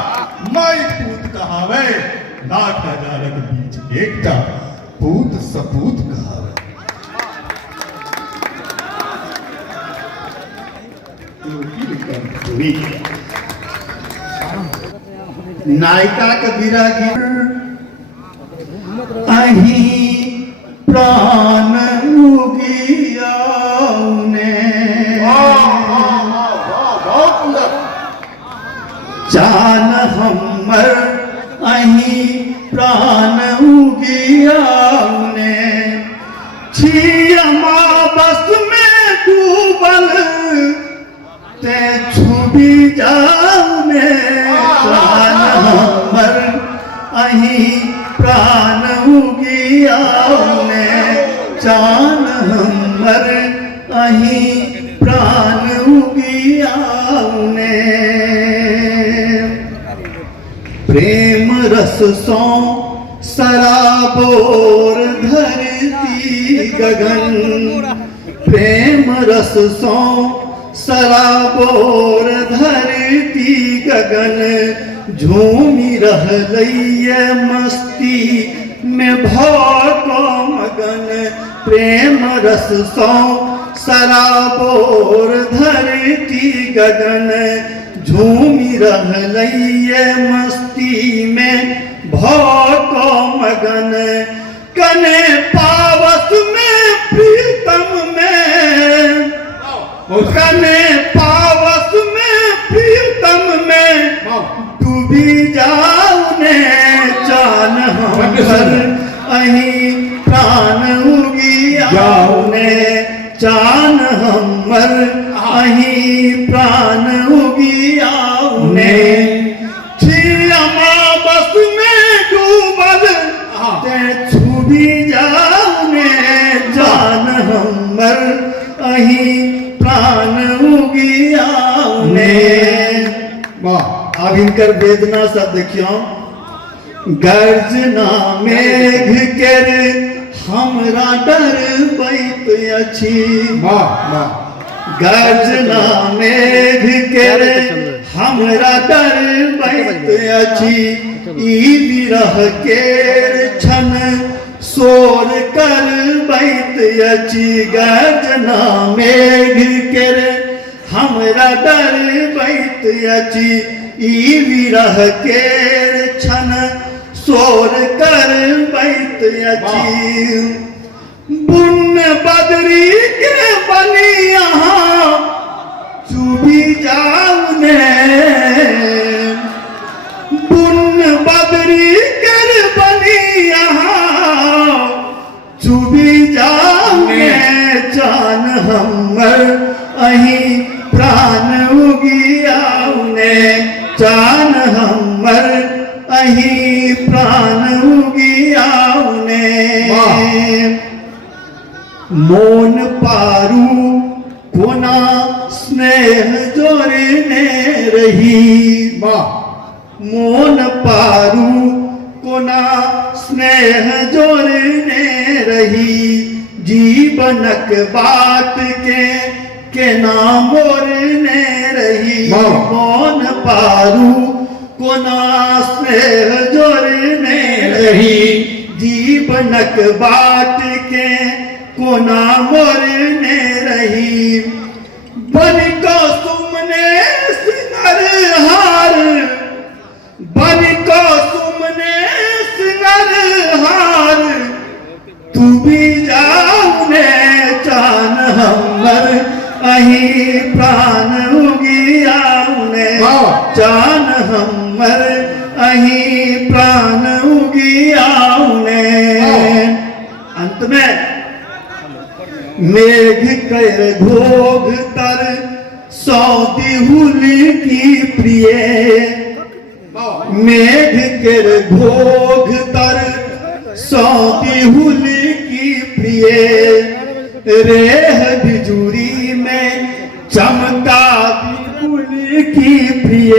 माई पूत कहावे, लाख हजारक बीच एकटा पूत सपूत कहावे। नायिका के विरह गीत अही प्राण उगियाउने जान हमर अही प्राण उगियाउने छियमा बस में डूबल ते छुबी जाउने जान हमर अही प्राण उगियाउने जान हमर अही प्राण उगियाउने प्रेम रस सो सराबोर धरती गगन प्रेम रस सो सराबोर धरती गगन झूमी रहलैये मस्ती में भौको मगन प्रेम रस सो सराबोर धरती गगन झूमी रहलैये मस्ती में भौको मगन कने पावस में प्रीतम में कने पावस में प्रीतम में डूबी जाऊने जान हमर अही प्राण उगियाउने जान हमर अही प्राण उगियाउने छियमा बस में डूबल ते छुबी जाऊने जान हमर अही प्राण उगियाउने। वाह, अब इनकर वेदना सब देखियो। गर्जना मेघ केर हमरा डर बैत अछि गर्जना मेघ केर हमरा डर बैत अछि ई विरह केर छन सोर कर बैत अछि गर्जना मेघ केर हमरा डर बैत अछि ई विरह केर छन सोर कर बैत अछि बुन बदरी के बनी यहाँ चुबी जाऊने बुन बदरी के बनी यहाँ चुबी जाऊने जान हमर अही प्राण उगियाउने जान हमर अही प्राण उगियाउने मोन पारू कोना स्नेह जोड़ने रही मोन पारू कोना स्नेह जोड़ने रही जीवनक बाट के नाम मोरने रही मोन पारू कोना स्नेह जोड़ने रही जीवनक बाट के कोना मोरने रही बन को सुमने सिंगर हार बन को सुमने सिंगर हार तू भी जाऊने जान हमर अही प्राण उगियाउने जान हमर अही प्राण उगियाउने। अंत में मेघ कर घोघ तर सौदी हुली की प्रिय मेघ कर घोघ तर सौदी हुली की प्रिय रेह बिजुरी में चमका बिल्कुल की प्रिय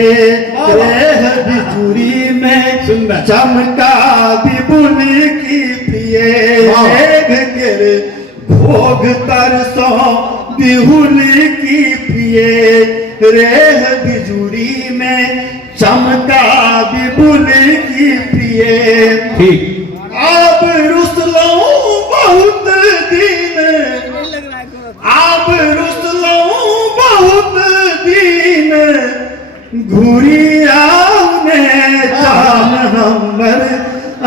रेह बिजुरी में चमका बिल्कुल की प्रिय मेघ कर घोघ तर सौ बिहुल की प्रिय रेह बिजुरी में चमका विपुल की प्रिय। ठीक आप रुसलो बहुत दिन, आप रुसलो बहुत दिन, घुरिया में चान हमर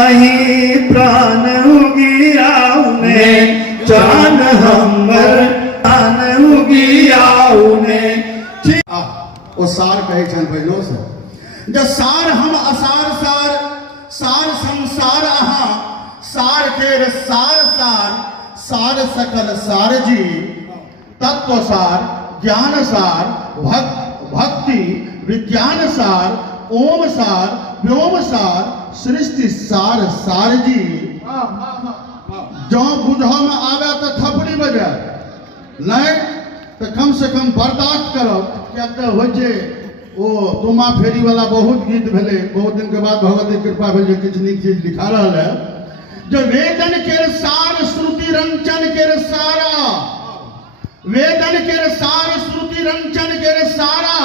अही प्राण उगिया में चान हमर प्राण उगिया में। ओ सार कहे छन पहिलो से जब सार हम असार सार सार संसार अहा सार केर सार सार सार सकल सार जी तत्व सार ज्ञान सार भक्ति विज्ञान सार ओम सार व्योम सार सृष्टि सार सार जी। जो बुझा में आवे तो थपड़ी बजे नहीं तो कम से कम बर्दाश्त करो। क्या हो जे ओ तुमा फेरी वाला बहुत गीत भेले, बहुत दिन के बाद भगवती कृपा भेल जे किछ नीक चीज लिखा रहल है। जो वेदन के सार श्रुति रंचन के सारा, वेदन के सार श्रुति रंचन के सारा,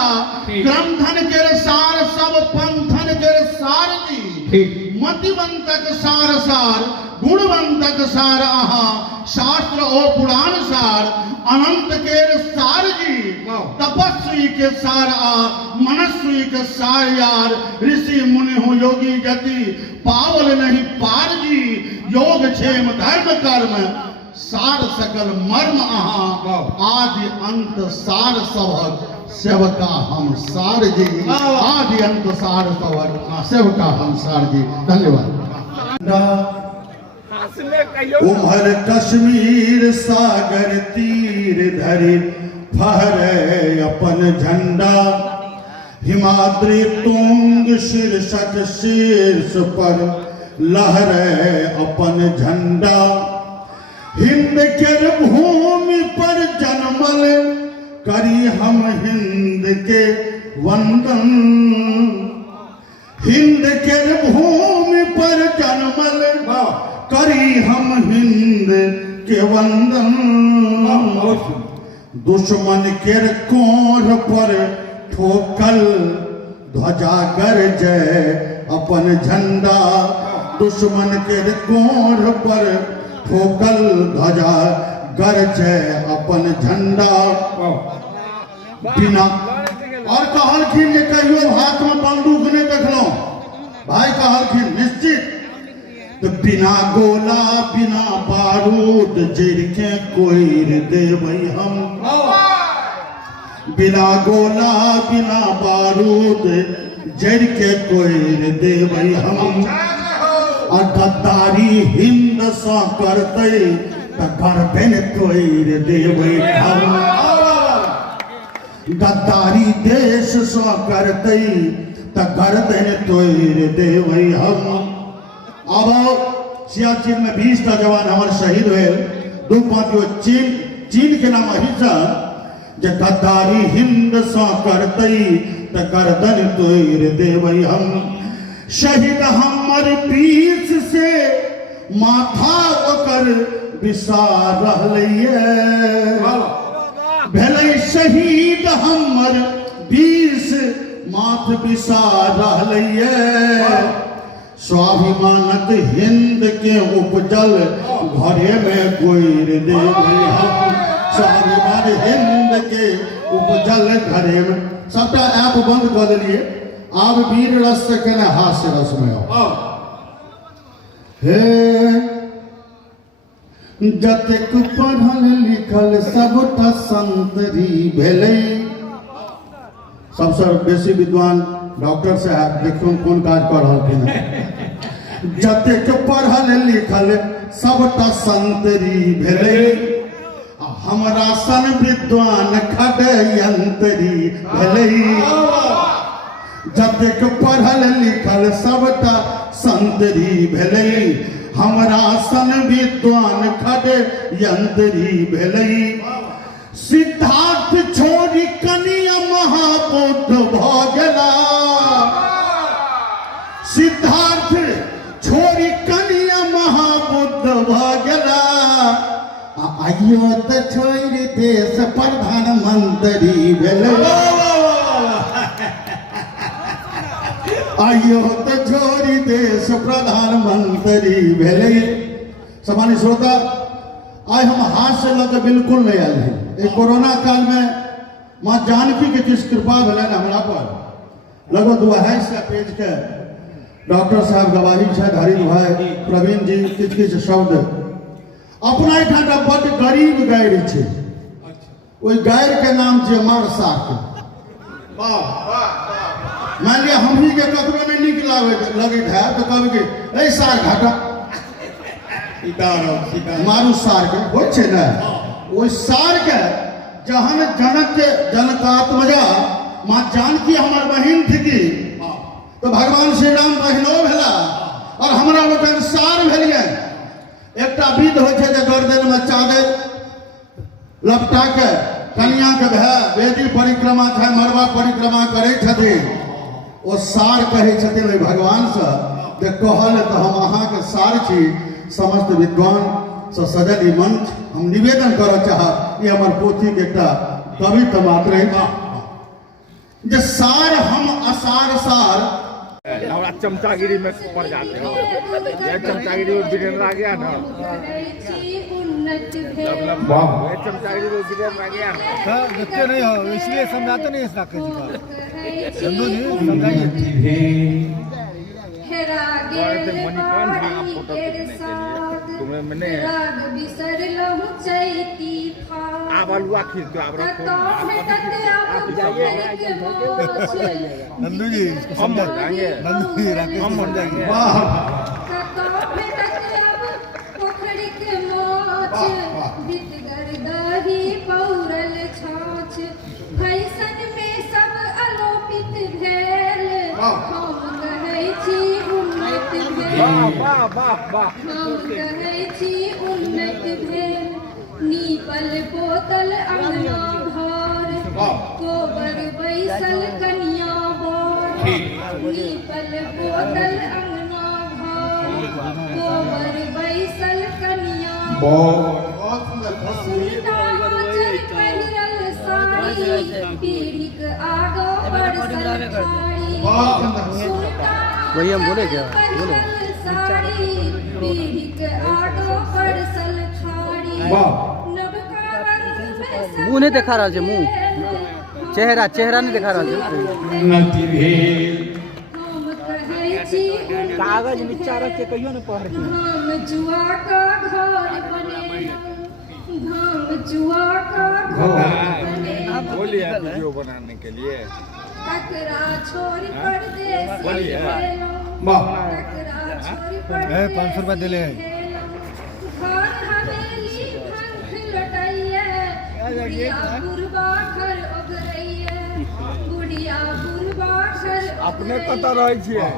ग्रंथन के सार सब पंथन के सार जी। मतिवंतक सार सार गुणवंतक सार आहा शास्त्र ओ पुराण सार अनंत के सार जी। तपस्वी के सार आ मनस्वी के सार यार ऋषि मुनि हो योगी जति पावल नहीं पार जी। योग क्षेम धर्म कर्म सार सकल मर्म आहा आदि अंत सार सबक सेवका हम सार जी। आदि अंत सार सबक सेवका हम सार जी। धन्यवाद। उमर कश्मीर सागर तीर धरि फहरे अपन झंडा, हिमाद्री तुंग शीर्षक शीर्ष पर लहरे अपन झंडा। हिंद के भूमि पर जन्मल करी हम हिंद के वंदन, हिंद के भूमि पर जन्मल करी हम हिंद के वंदन। दुश्मन के कोर पर ठोकल ध्वजा गरजे अपन झंडा, दुश्मन के कोर पर ठोकल ध्वजा गरजे अपन झंडा। बिना और कहलखिन जे कहियो हाथ में बंदूक नहीं देखलो, भाई कहलखिन निश्चित तो बिना गोला बिना बारूद जड़ के कोइर देबै हम, बिना गोला बिना बारूद जड़ के कोइर देबै हम। और गद्दारी हिंद सा करते त गर्दन कोइर देबै हम, गद्दारी देश सा करते त गर्दन तोड़ देबै हम। अब सियाचिन में 20टा जवान हमारे शहीद हुए, 2-5 चीन के नाम अहिंसा जे गद्दारी हिंद सा करते त गर्दन तोड़ देबै हम। शहीद हमर 20 से माथा ओकर विसार रहलैये, भेलै शहीद हमर 20 माथ विसार रहलैये। स्वाभिमानक हिंद के उपजल घरे में कोइर देबै हम, स्वाभिमान हिंद के उपजल घरे में। सबटा ऐप बंद कर दिलिए, आब वीर रस से केने हास्य रस में आओ। हे जतेक पढ़ल लिखल सबटा संतरी भेलै, सबसे बेसी विद्वान डॉक्टर साहब देखियो कोन काज कर रहलखिन हैं। जतेक पढ़ल लिखल सबटा संतरी भेलै, हमरा सन विद्वान खडयंतरी भेलै। जतेक पढ़ल लिखल सबटा संतरी भेलै, हमरा सन विद्वान खडयंतरी भेलै। सिद्धार्थ छोड़ी कनिया महाबुद्ध भ गेला, सिद्धार्थ छोड़ी कनिया महाबुद्ध भ गेला। आइयो त छोड़ देश प्रधानमंत्री भेलै। आइयो तो छोरी देश प्रधानमंत्री भेले। सामान्य श्रोता, आज हम हास्य लग बिल्कुल नहीं आए हैं। एक कोरोना काल में माँ जानकी के किस कृपा भेल हमरा पर लगभग 250 पेज के डॉक्टर साहब गवाही है, हरित भाई प्रवीण जी किछ शब्द अपना एठाम बड़ गरीब गायर है, ओई गायर के नाम छै मार साक। मान लिया हम ही के कतबे में नीक लगैत है तो कहबै कि ए सार घाटा मारू सार के होइ छै ने, ओई सार के जहन जनक के जनकात्मजा माँ जानकी हमर बहिन थी तो भगवान श्री राम बहिनो भेला और हमरा लोकन सार भेलिए। एकटा विध होइ छै जे गर्दन में चादर लपटा के कन्या के भाई वेदी परिक्रमा है मरवा परिक्रमा करे छथिन, ओ सार कहे छथिन ओहि भगवान से जे कहल तो हम अहाँ के सार छी। समस्त विद्वान से सजल ई मंच हम निवेदन करऽ चाहब, ये हमर पोथी के एकटा कविता मात्र है जे सार हम असार सार हमारा चमचागिरी में पड़ जाते हैं। ये चमचागिरी में वीरेंद्र आ गया ना, ये चमचागिरी में वीरेंद्र आ गया ना, बच्चे नहीं हो इसलिए समझाते नहीं इस नाके जी का। चंदू जी समझाइए। तुम्हें मैंने आप अलुआ खींच दो, आप रखो नंदू जी इसको हम मर जाएंगे, नंदू जी राकेश हम मर जाएंगे। नीपल बोतल अंगना भर कोबर बैसल कनिया बर। नीपल बोतल अंगना भर कोबर बैसल कनिया पहिरल साड़ी पीढ़ीक आगो बरसल खाड़ी। वही हम बोले क्या बोले साड़ी पीढ़ीक आगो बरसल खाड़ी। मुंह नहीं देखा रहा है, मुंह चेहरा चेहरा नहीं देखा रहा है। कागज नीचा रख के कहियो न पढ़ के हम जुआ का घर बने, हम जुआ का घर बने। बोलिए वीडियो बनाने के लिए टकरा छोरी परदेसी बोलिए। टकरा छोरी परदेसी 500 रुपया दिले घर हवेली भंख लटैया गुड़िया बुरबा घर ओगरैया गुड़िया बुरबा घर अपने कतऽ रहै छियै।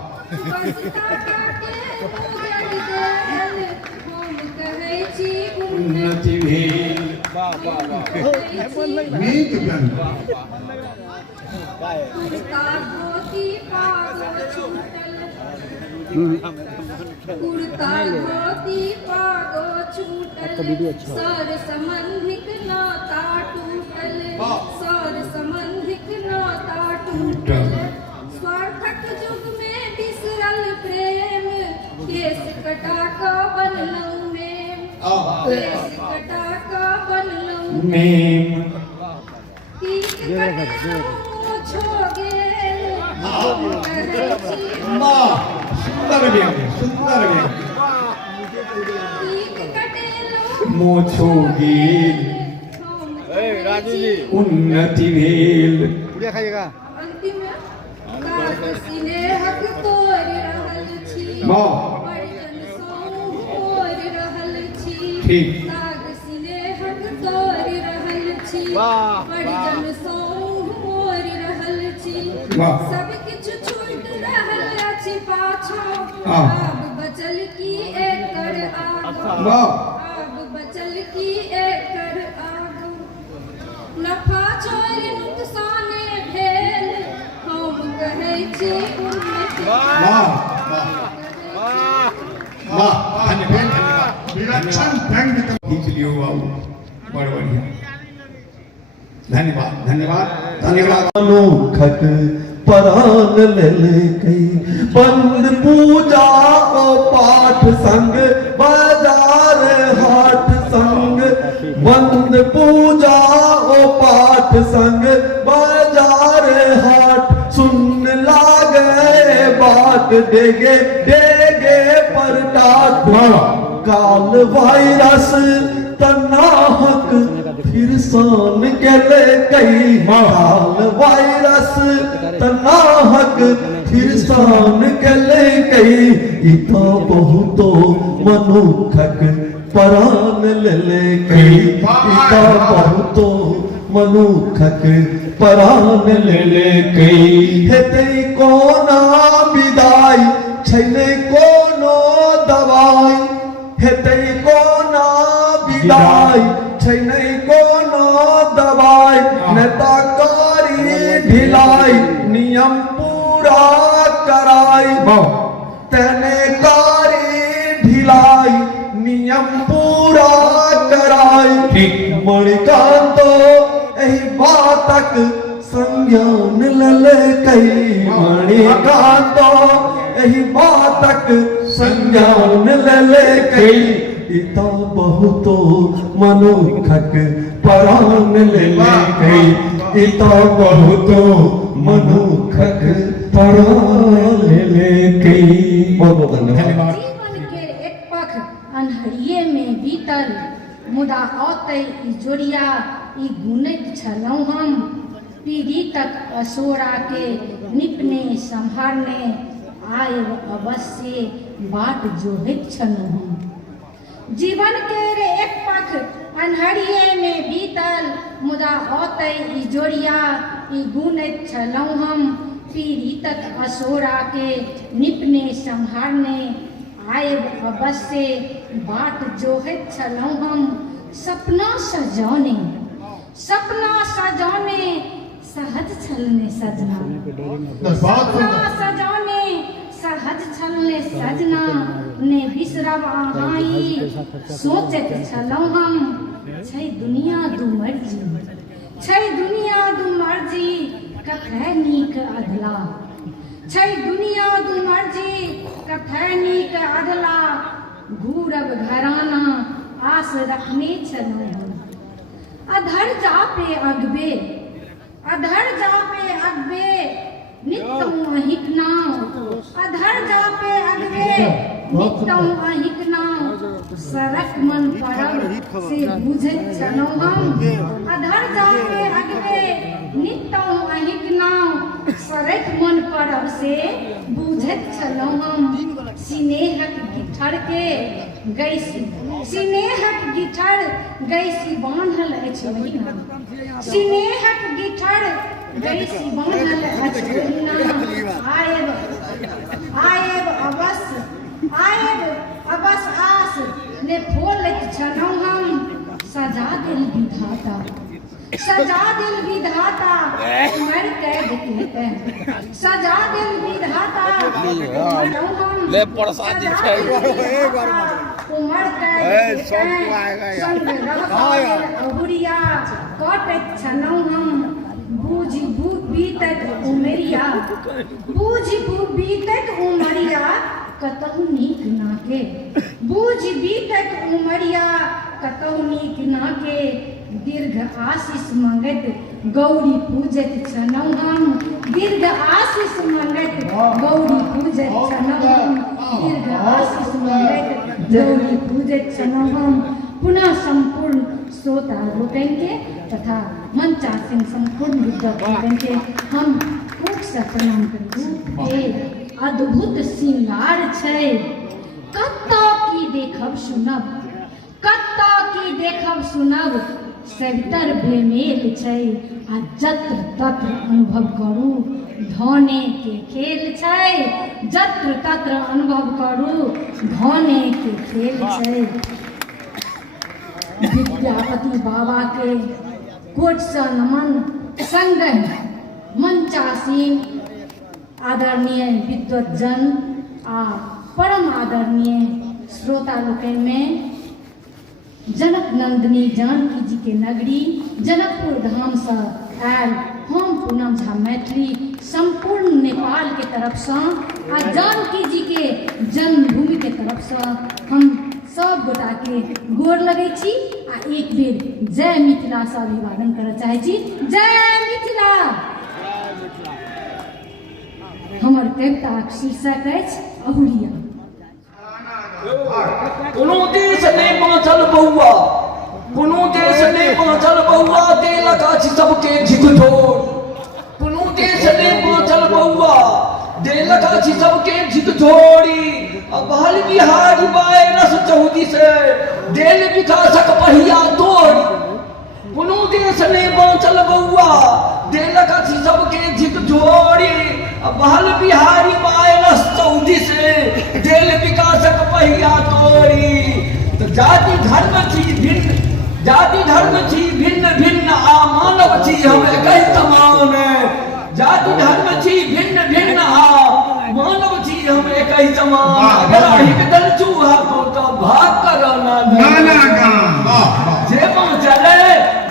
उन्नति भेल। वाह वाह वाह। नीक गन कुर्ता धोती पागो छूटल सर संबंधिक नाता टूटल सर संबंधिक नाता टूटल। स्वार्थक युग में बिसरल प्रेम केस कटा का बनलौं में केस कटा का बनलौं नेम सुंदर व्यंग्य सुंदर व्यंग्य। मोछो गेल राजू जी उन्नति भेल। पूरा खाइएगा। अंतिम स्नेहक तोड़ रहल छी परिजन सौ ओर रहल छी। ठीक। नाग स्नेहक तोड़ रहल छी परिजन सौ ओर रहल छी। सब किछु छूट रहल अछि पाछा आब बचल की एकर आगू आब बचल की एकर आगू। नफा चोरी नुकसाने भेल हम कहै छी उन्नति। विलक्षण व्यंग्य खींच लियो बाबू, बड़ बढ़िया। धन्यवाद धन्यवाद धन्यवाद। अनुखक परान लेलकै बंद पूजा ओ पाठ संग बाजार हाट संग बंद पूजा ओ पाठ संग बाजार हाट सुन लागे बाट डेगे डेगे पर टाट काल वायरस तनाहक फिर सान गेले कई काल वायरस तनाहक फिर सान गेले कई इता बहुतो मनुखक परान लेले कई इता बहुतो मनुखक परान लेले कई हेते कोना विदाई छैने कोनो दवाई हेते कोना विदाई छैने कोनो दवाई नेता कारी ढिलाई नियम पूरा कराई तेने कारी ढिलाई नियम पूरा कराई मणिकांतो एही बातक संज्ञान लेलकै मणिकांतो एही बातक संज्ञान लेलकै इता बहुतो मनुखक परान लेलकै इता बहुतो मनुखक परान लेलकै। बहुत बहुत धन्यवाद। जीवन के एक पख अन्हरिये में बीतल मुदा औतै ई जोड़िया ई गुनैत छलहुँ हम पीड़ितक असोरा के निपने संहारने आयब अवश्य बाट जोहैत छलहुँ हम। जीवन के रे एक पख अन्हरिये में बीतल मुदा औतै ई जोड़िया ई गुनैत छलहुँ हम पीड़ितक असोरा के निपने संहारने आयब अवश्य बाट जोहैत छलहुँ हम। सपना सजौने सहज छलने सजना सपना सजौने सहज छलने सजना ने बिसरब आहाई सोचैत छलहुँ हम। छै दुनिया दू मर्जी छै दुनिया दू मर्जी कखै नीक अधला छै दुनिया दू मर्जी कखै नीक अधला घूरब घराना आस रखने छलहुँ हम। अधर जापे अगबे नित्यं अहिक नाम अधर जापे अगबे नित्यं अहिक नाम सरक मन परब से बुझैत छलहुँ हम। अधर जापे अगबे नित्यं अहिक नाम सरक मन परब से बुझैत छलहुँ हम। सिनेहक गिठर के गैसी सिनेहक गिठर गैसी बान्हल अछि ओहिना सिनेहक गिठर गैसी बान्हल अछि ओहिना आयब अवश्य आस ने फोलैत छलहुँ हम। सजा दिल विधाता उमर कैद कहते सजा दिल विधाता ले प्रसादी छै उमर कैद संग रहल अहुरिया कटैत छलहुँ हम। बूझ बीतैत उमरिया कतहु नीक नाके बूझ बीतैत उमरिया कतहु नीक नाके दीर्घ आशीष मंगैत गौरी पूजैत छलहुँ हम। दीर्घ आशीष मंगैत गौरी पूजैत छलहुँ हम। दीर्घ आशीष मंगैत गौरी पूजैत छलहुँ हम। पुनः संपूर्ण श्रोता लोकनि के तथा मंचासीन संपूर्ण विद्वान के हम खूब सा प्रणाम करू। अद्भुत श्रृंगार छै कतऽ की देखब सुनब सवितर बेमेल छै आ जत्र तत्र अनुभव करू धने के खेल छै जत्र तत्र अनुभव करू धने के खेल छै। विद्यापति बाबा के कोट सँ नमन संग मंचासीन आदरणीय विद्वतजन आ परम आदरणीय श्रोता लोकनि में जनक नंदिनी जानकी जी के नगरी जनकपुर धाम से आयल हम पूनम झा मैथिली संपूर्ण नेपाल के तरफ से आ जानकी जी के जन्मभूमि के तरफ से हम सब गोटा के गोर लगे छी आ एक बेर जय मिथिला से अभिवादन करऽ चाहे छी। जय मिथिला। हमर कविताक शीर्षक अछि अहुरिया। कोनो देश नहीं बाँचल बउआ, कोनो देश नहीं बाँचल बउआ, देलक अछि सबके झिकझोर। कोनो देश नहीं बाँचल बउआ, देलक अछि सबके झिकझोरी। अब बहल बिहारी वायरस 14 से देल विकासक पहिया तोड़ी। कोनो देश नहीं बाँचल बउआ, देलक अछि सबके झिकझोरी। अब बहल बिहारी वायरस 14 से देल विकासक पहिया तोड़ी। तो जाति धर्म छी भिन्न, जाति धर्म छी भिन्न भिन्न, आ मानव छी हम एकहि समान। जाति धर्म छी भिन्न भिन्न, आ मानव छी हम एकहि समान। अगर एक दल चूहा तो भाग करना जे चले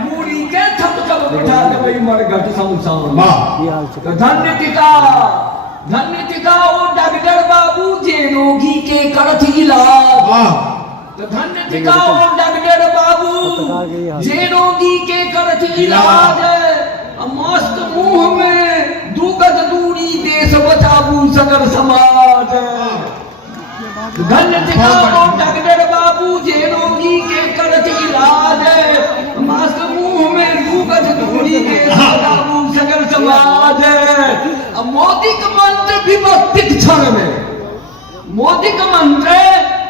मूड़ी के थप थप बैठा देबै मरघट शमशान। तो धन्य टिका, धन्य टिका ओ डॉक्टर बाबू जे रोगी के करत इलाज। तो धन्य टिका ओ डॉक्टर बाबू जे रोगी के करत इलाज। मास्क मुंह में 2 गज दूरी, देश बचाबू सगर समाज। धन्य टिका ओ डॉक्टर बाबू जे रोगी के करत इलाज। मास्क मुंह में 2 गज दूरी, देश बचाबू सगर समाज। मोदी का मंत्र विपत्तिक क्षण में, मोदी का मंत्र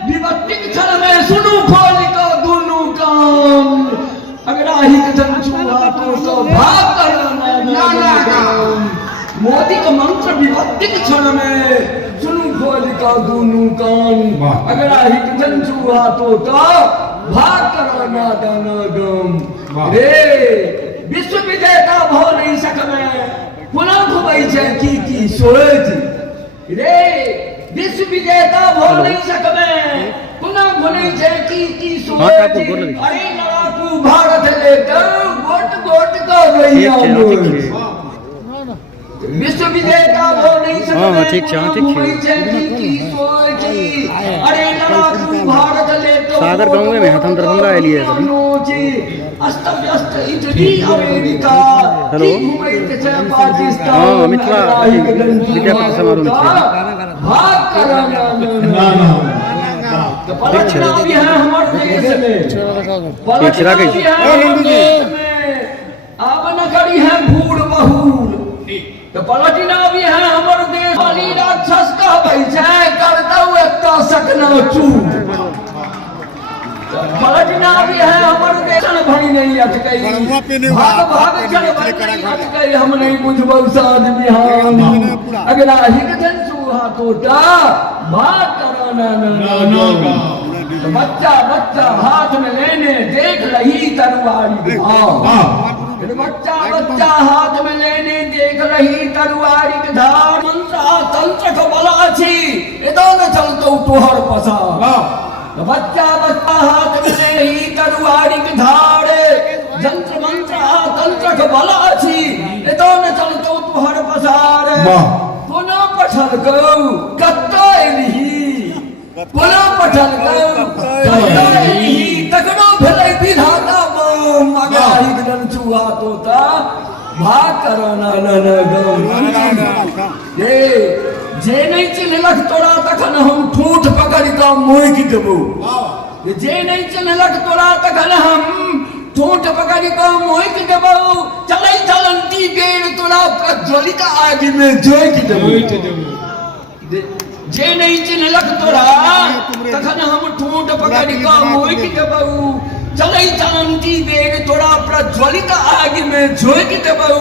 विपत्तिक क्षण में, सुनू खोल का दोनों कान। अगर आही कथन छुआ तो सब भाग करना। मोदी का मंत्र विपत्तिक क्षण में, सुनू खोल का दोनों कान। अगर आही कथन छुआ तो भाग करना दाना गम। रे विश्व विजेता भो नहीं सकमे, पुनः घुमै छै की सोच। रे विश्व विजेता भो नहीं सकमे, पुनः घुमै छै की सोच। अरे लड़ाकू भारत लेकर गोट गोट का गैया लोग। विश्व विजेता भो नहीं सकमे, घुमै छै की सोच। अरे लड़ाकू भारत लेकर सादर गाँव में हम दरभंगा एलिए अस्त व्यस्त Italy America. Hello Pakistan Mithila Vidyapati समारोह भाग करना। तो पलटना भी है हमारे देश में, पलटना भी है हमारे देश में। अब न करी है भूर बहूर, तो पलटना भी है हमारे देश। बलि राक्षस का बैठे करता हुए का सकना चूर। पलटना भी है हमारे देश। भरी नहीं अटकई, भाग भाग चल नहीं अटकई, हम नहीं बुझबौ साध बिहान। अगला हिगजन चूहा तोटा भाग कराना। बच्चा बच्चा हाथ में लेने देख रही तलवारी। बच्चा बच्चा हाथ में लेने देख रही तलवारी धार। मंत्र तंत्र बला छी एदो न चलतो तोहर पसा। बच्चा बच्चा हाथ में रही तलवारी धारे। जंत्र मंत्र तंत्र बला छी एदो न चलतो तोहर पसार। पुनः पठल गौ कत्तो एलही, पुनः पठल गौ कत्तो एलही, तकड़ो भेलै विधाता बम। अगला हिगडन चूहा तोता भाग करना गौ। ये जे नहीं चिन्हलक तोरा तखन हम ठूठ पकड़ कऽ मोइक देबो। जे नहीं चिन्हलक तोरा तखन हम ठूठ पकड़ कऽ मोइक देबो। चलै चलंती बेर तोरा प्रज्वलित आग में झोंक देबो। जे नहीं चिन्हलक तोरा तखन हम ठूठ पकड़ कऽ मोइक देबो। चलै चलंती बेर तोरा प्रज्वलित आग में झोंक देबो।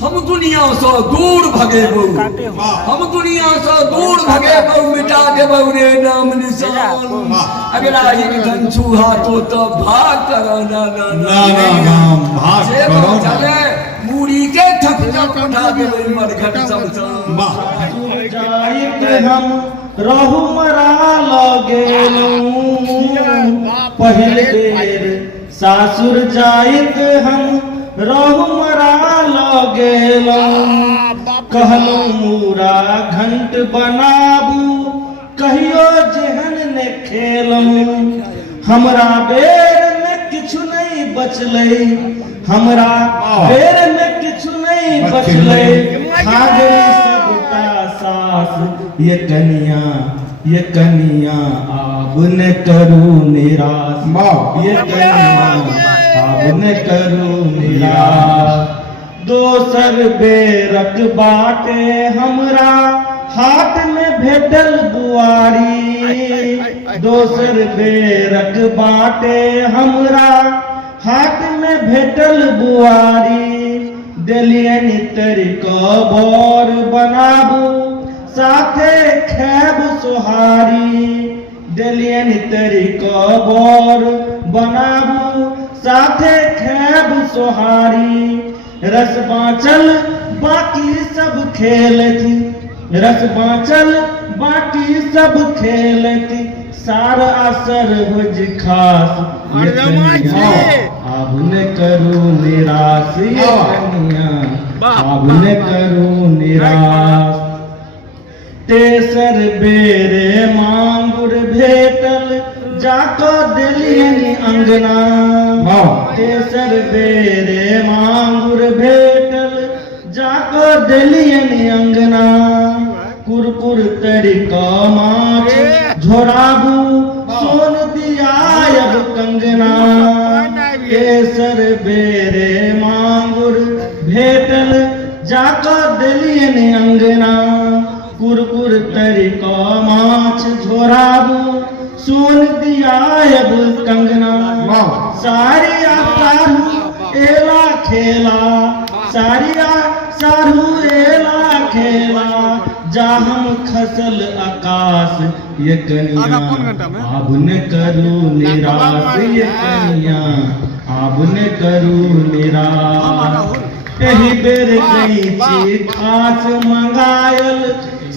हम दुनिया से दूर भगेबो, हम दुनिया से दूर भगेबो, मिटा देबो रे नाम निशान। अगला हिगजन चूहा तो भाग करना भाग करो। चले मूड़ी के ठक ठक उठा देबै मरघट शमशान। जाइत हम रहु मरा लगेलूं, पहले बेर सासुर जाइत हम रहु मरा लऽ गेलहुँ कहलहुँ मूरा घंट बनाबू कहियो जेहन ने खेलहुँ हमरा बेर में किछु नहीं बचलै हमरा बेर में किछु नहीं बचलै खा गई सबटा सास ये कनिया आब न करू निराश ये कनिया आब न करू निराश दोसर बेरक बाटे हमरा हाट में भेटल बुआरी दोसर बेरक बाटे हमरा हाट में भेटल बुआरी देलियन तरीका बर बनाबू साथे खैब सोहारी देलियन तरीका बर बनाबू साथे खैब सोहारी रस बाँचल बाकी सब खेल थी रस बाँचल बाकी सब खेल थी सार असर भुज खास ये कनिया अब न करू निराश ये कनिया अब न करू निराश तेसर बेरे मांगुर भेटल जाको देलियनि अंगना तेसर बेरे मांगुर भेटल जाको देलियनि अंगना कुरकुर तरीका माछ झोराबू सोन दियायब कंगना तेसर बेरे मांगुर भेटल जाको देलियनि अंगना कुरकुर तरीका माछ झोराबू सोन दियायब कंगना सारिया सारू एला खेला सारिया सारू एला खेला जाहम खसल आकाश ये कनिया अब न करू निराश ये कनिया अब न करू निराश एही बेर गई छी खास मंगायल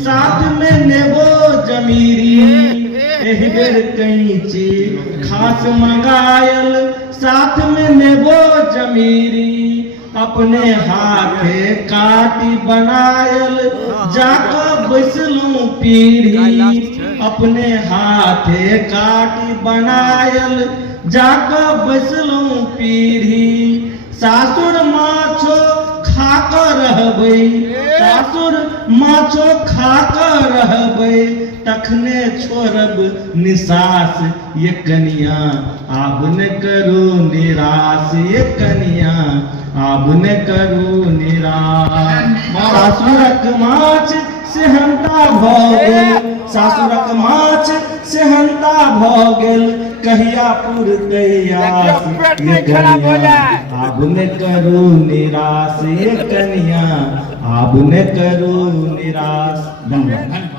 साथ में नेबो जमीरी एही बेर कई छी खास मंगायल साथ में नेबो जमीरी अपने हाथे काटी बनायल जाको बैसलूं पीढ़ी अपने हाथे काटी बनायल जाको बैसलूं पीढ़ी सासुर माछो खाकर रहबै सासुर माछो खाकर रहबै तखने छोड़ब निसास ये कनिया आब न करू निराश ये कनिया आब न करू निराश सासुरक माछ सेहनता भऽ गेल सासुरक माछ सेहनता भऽ गेल कहिया पुरतै आस ये कनिया आब न करू निराश ये कनिया आब न करू निराश। धन्यवाद।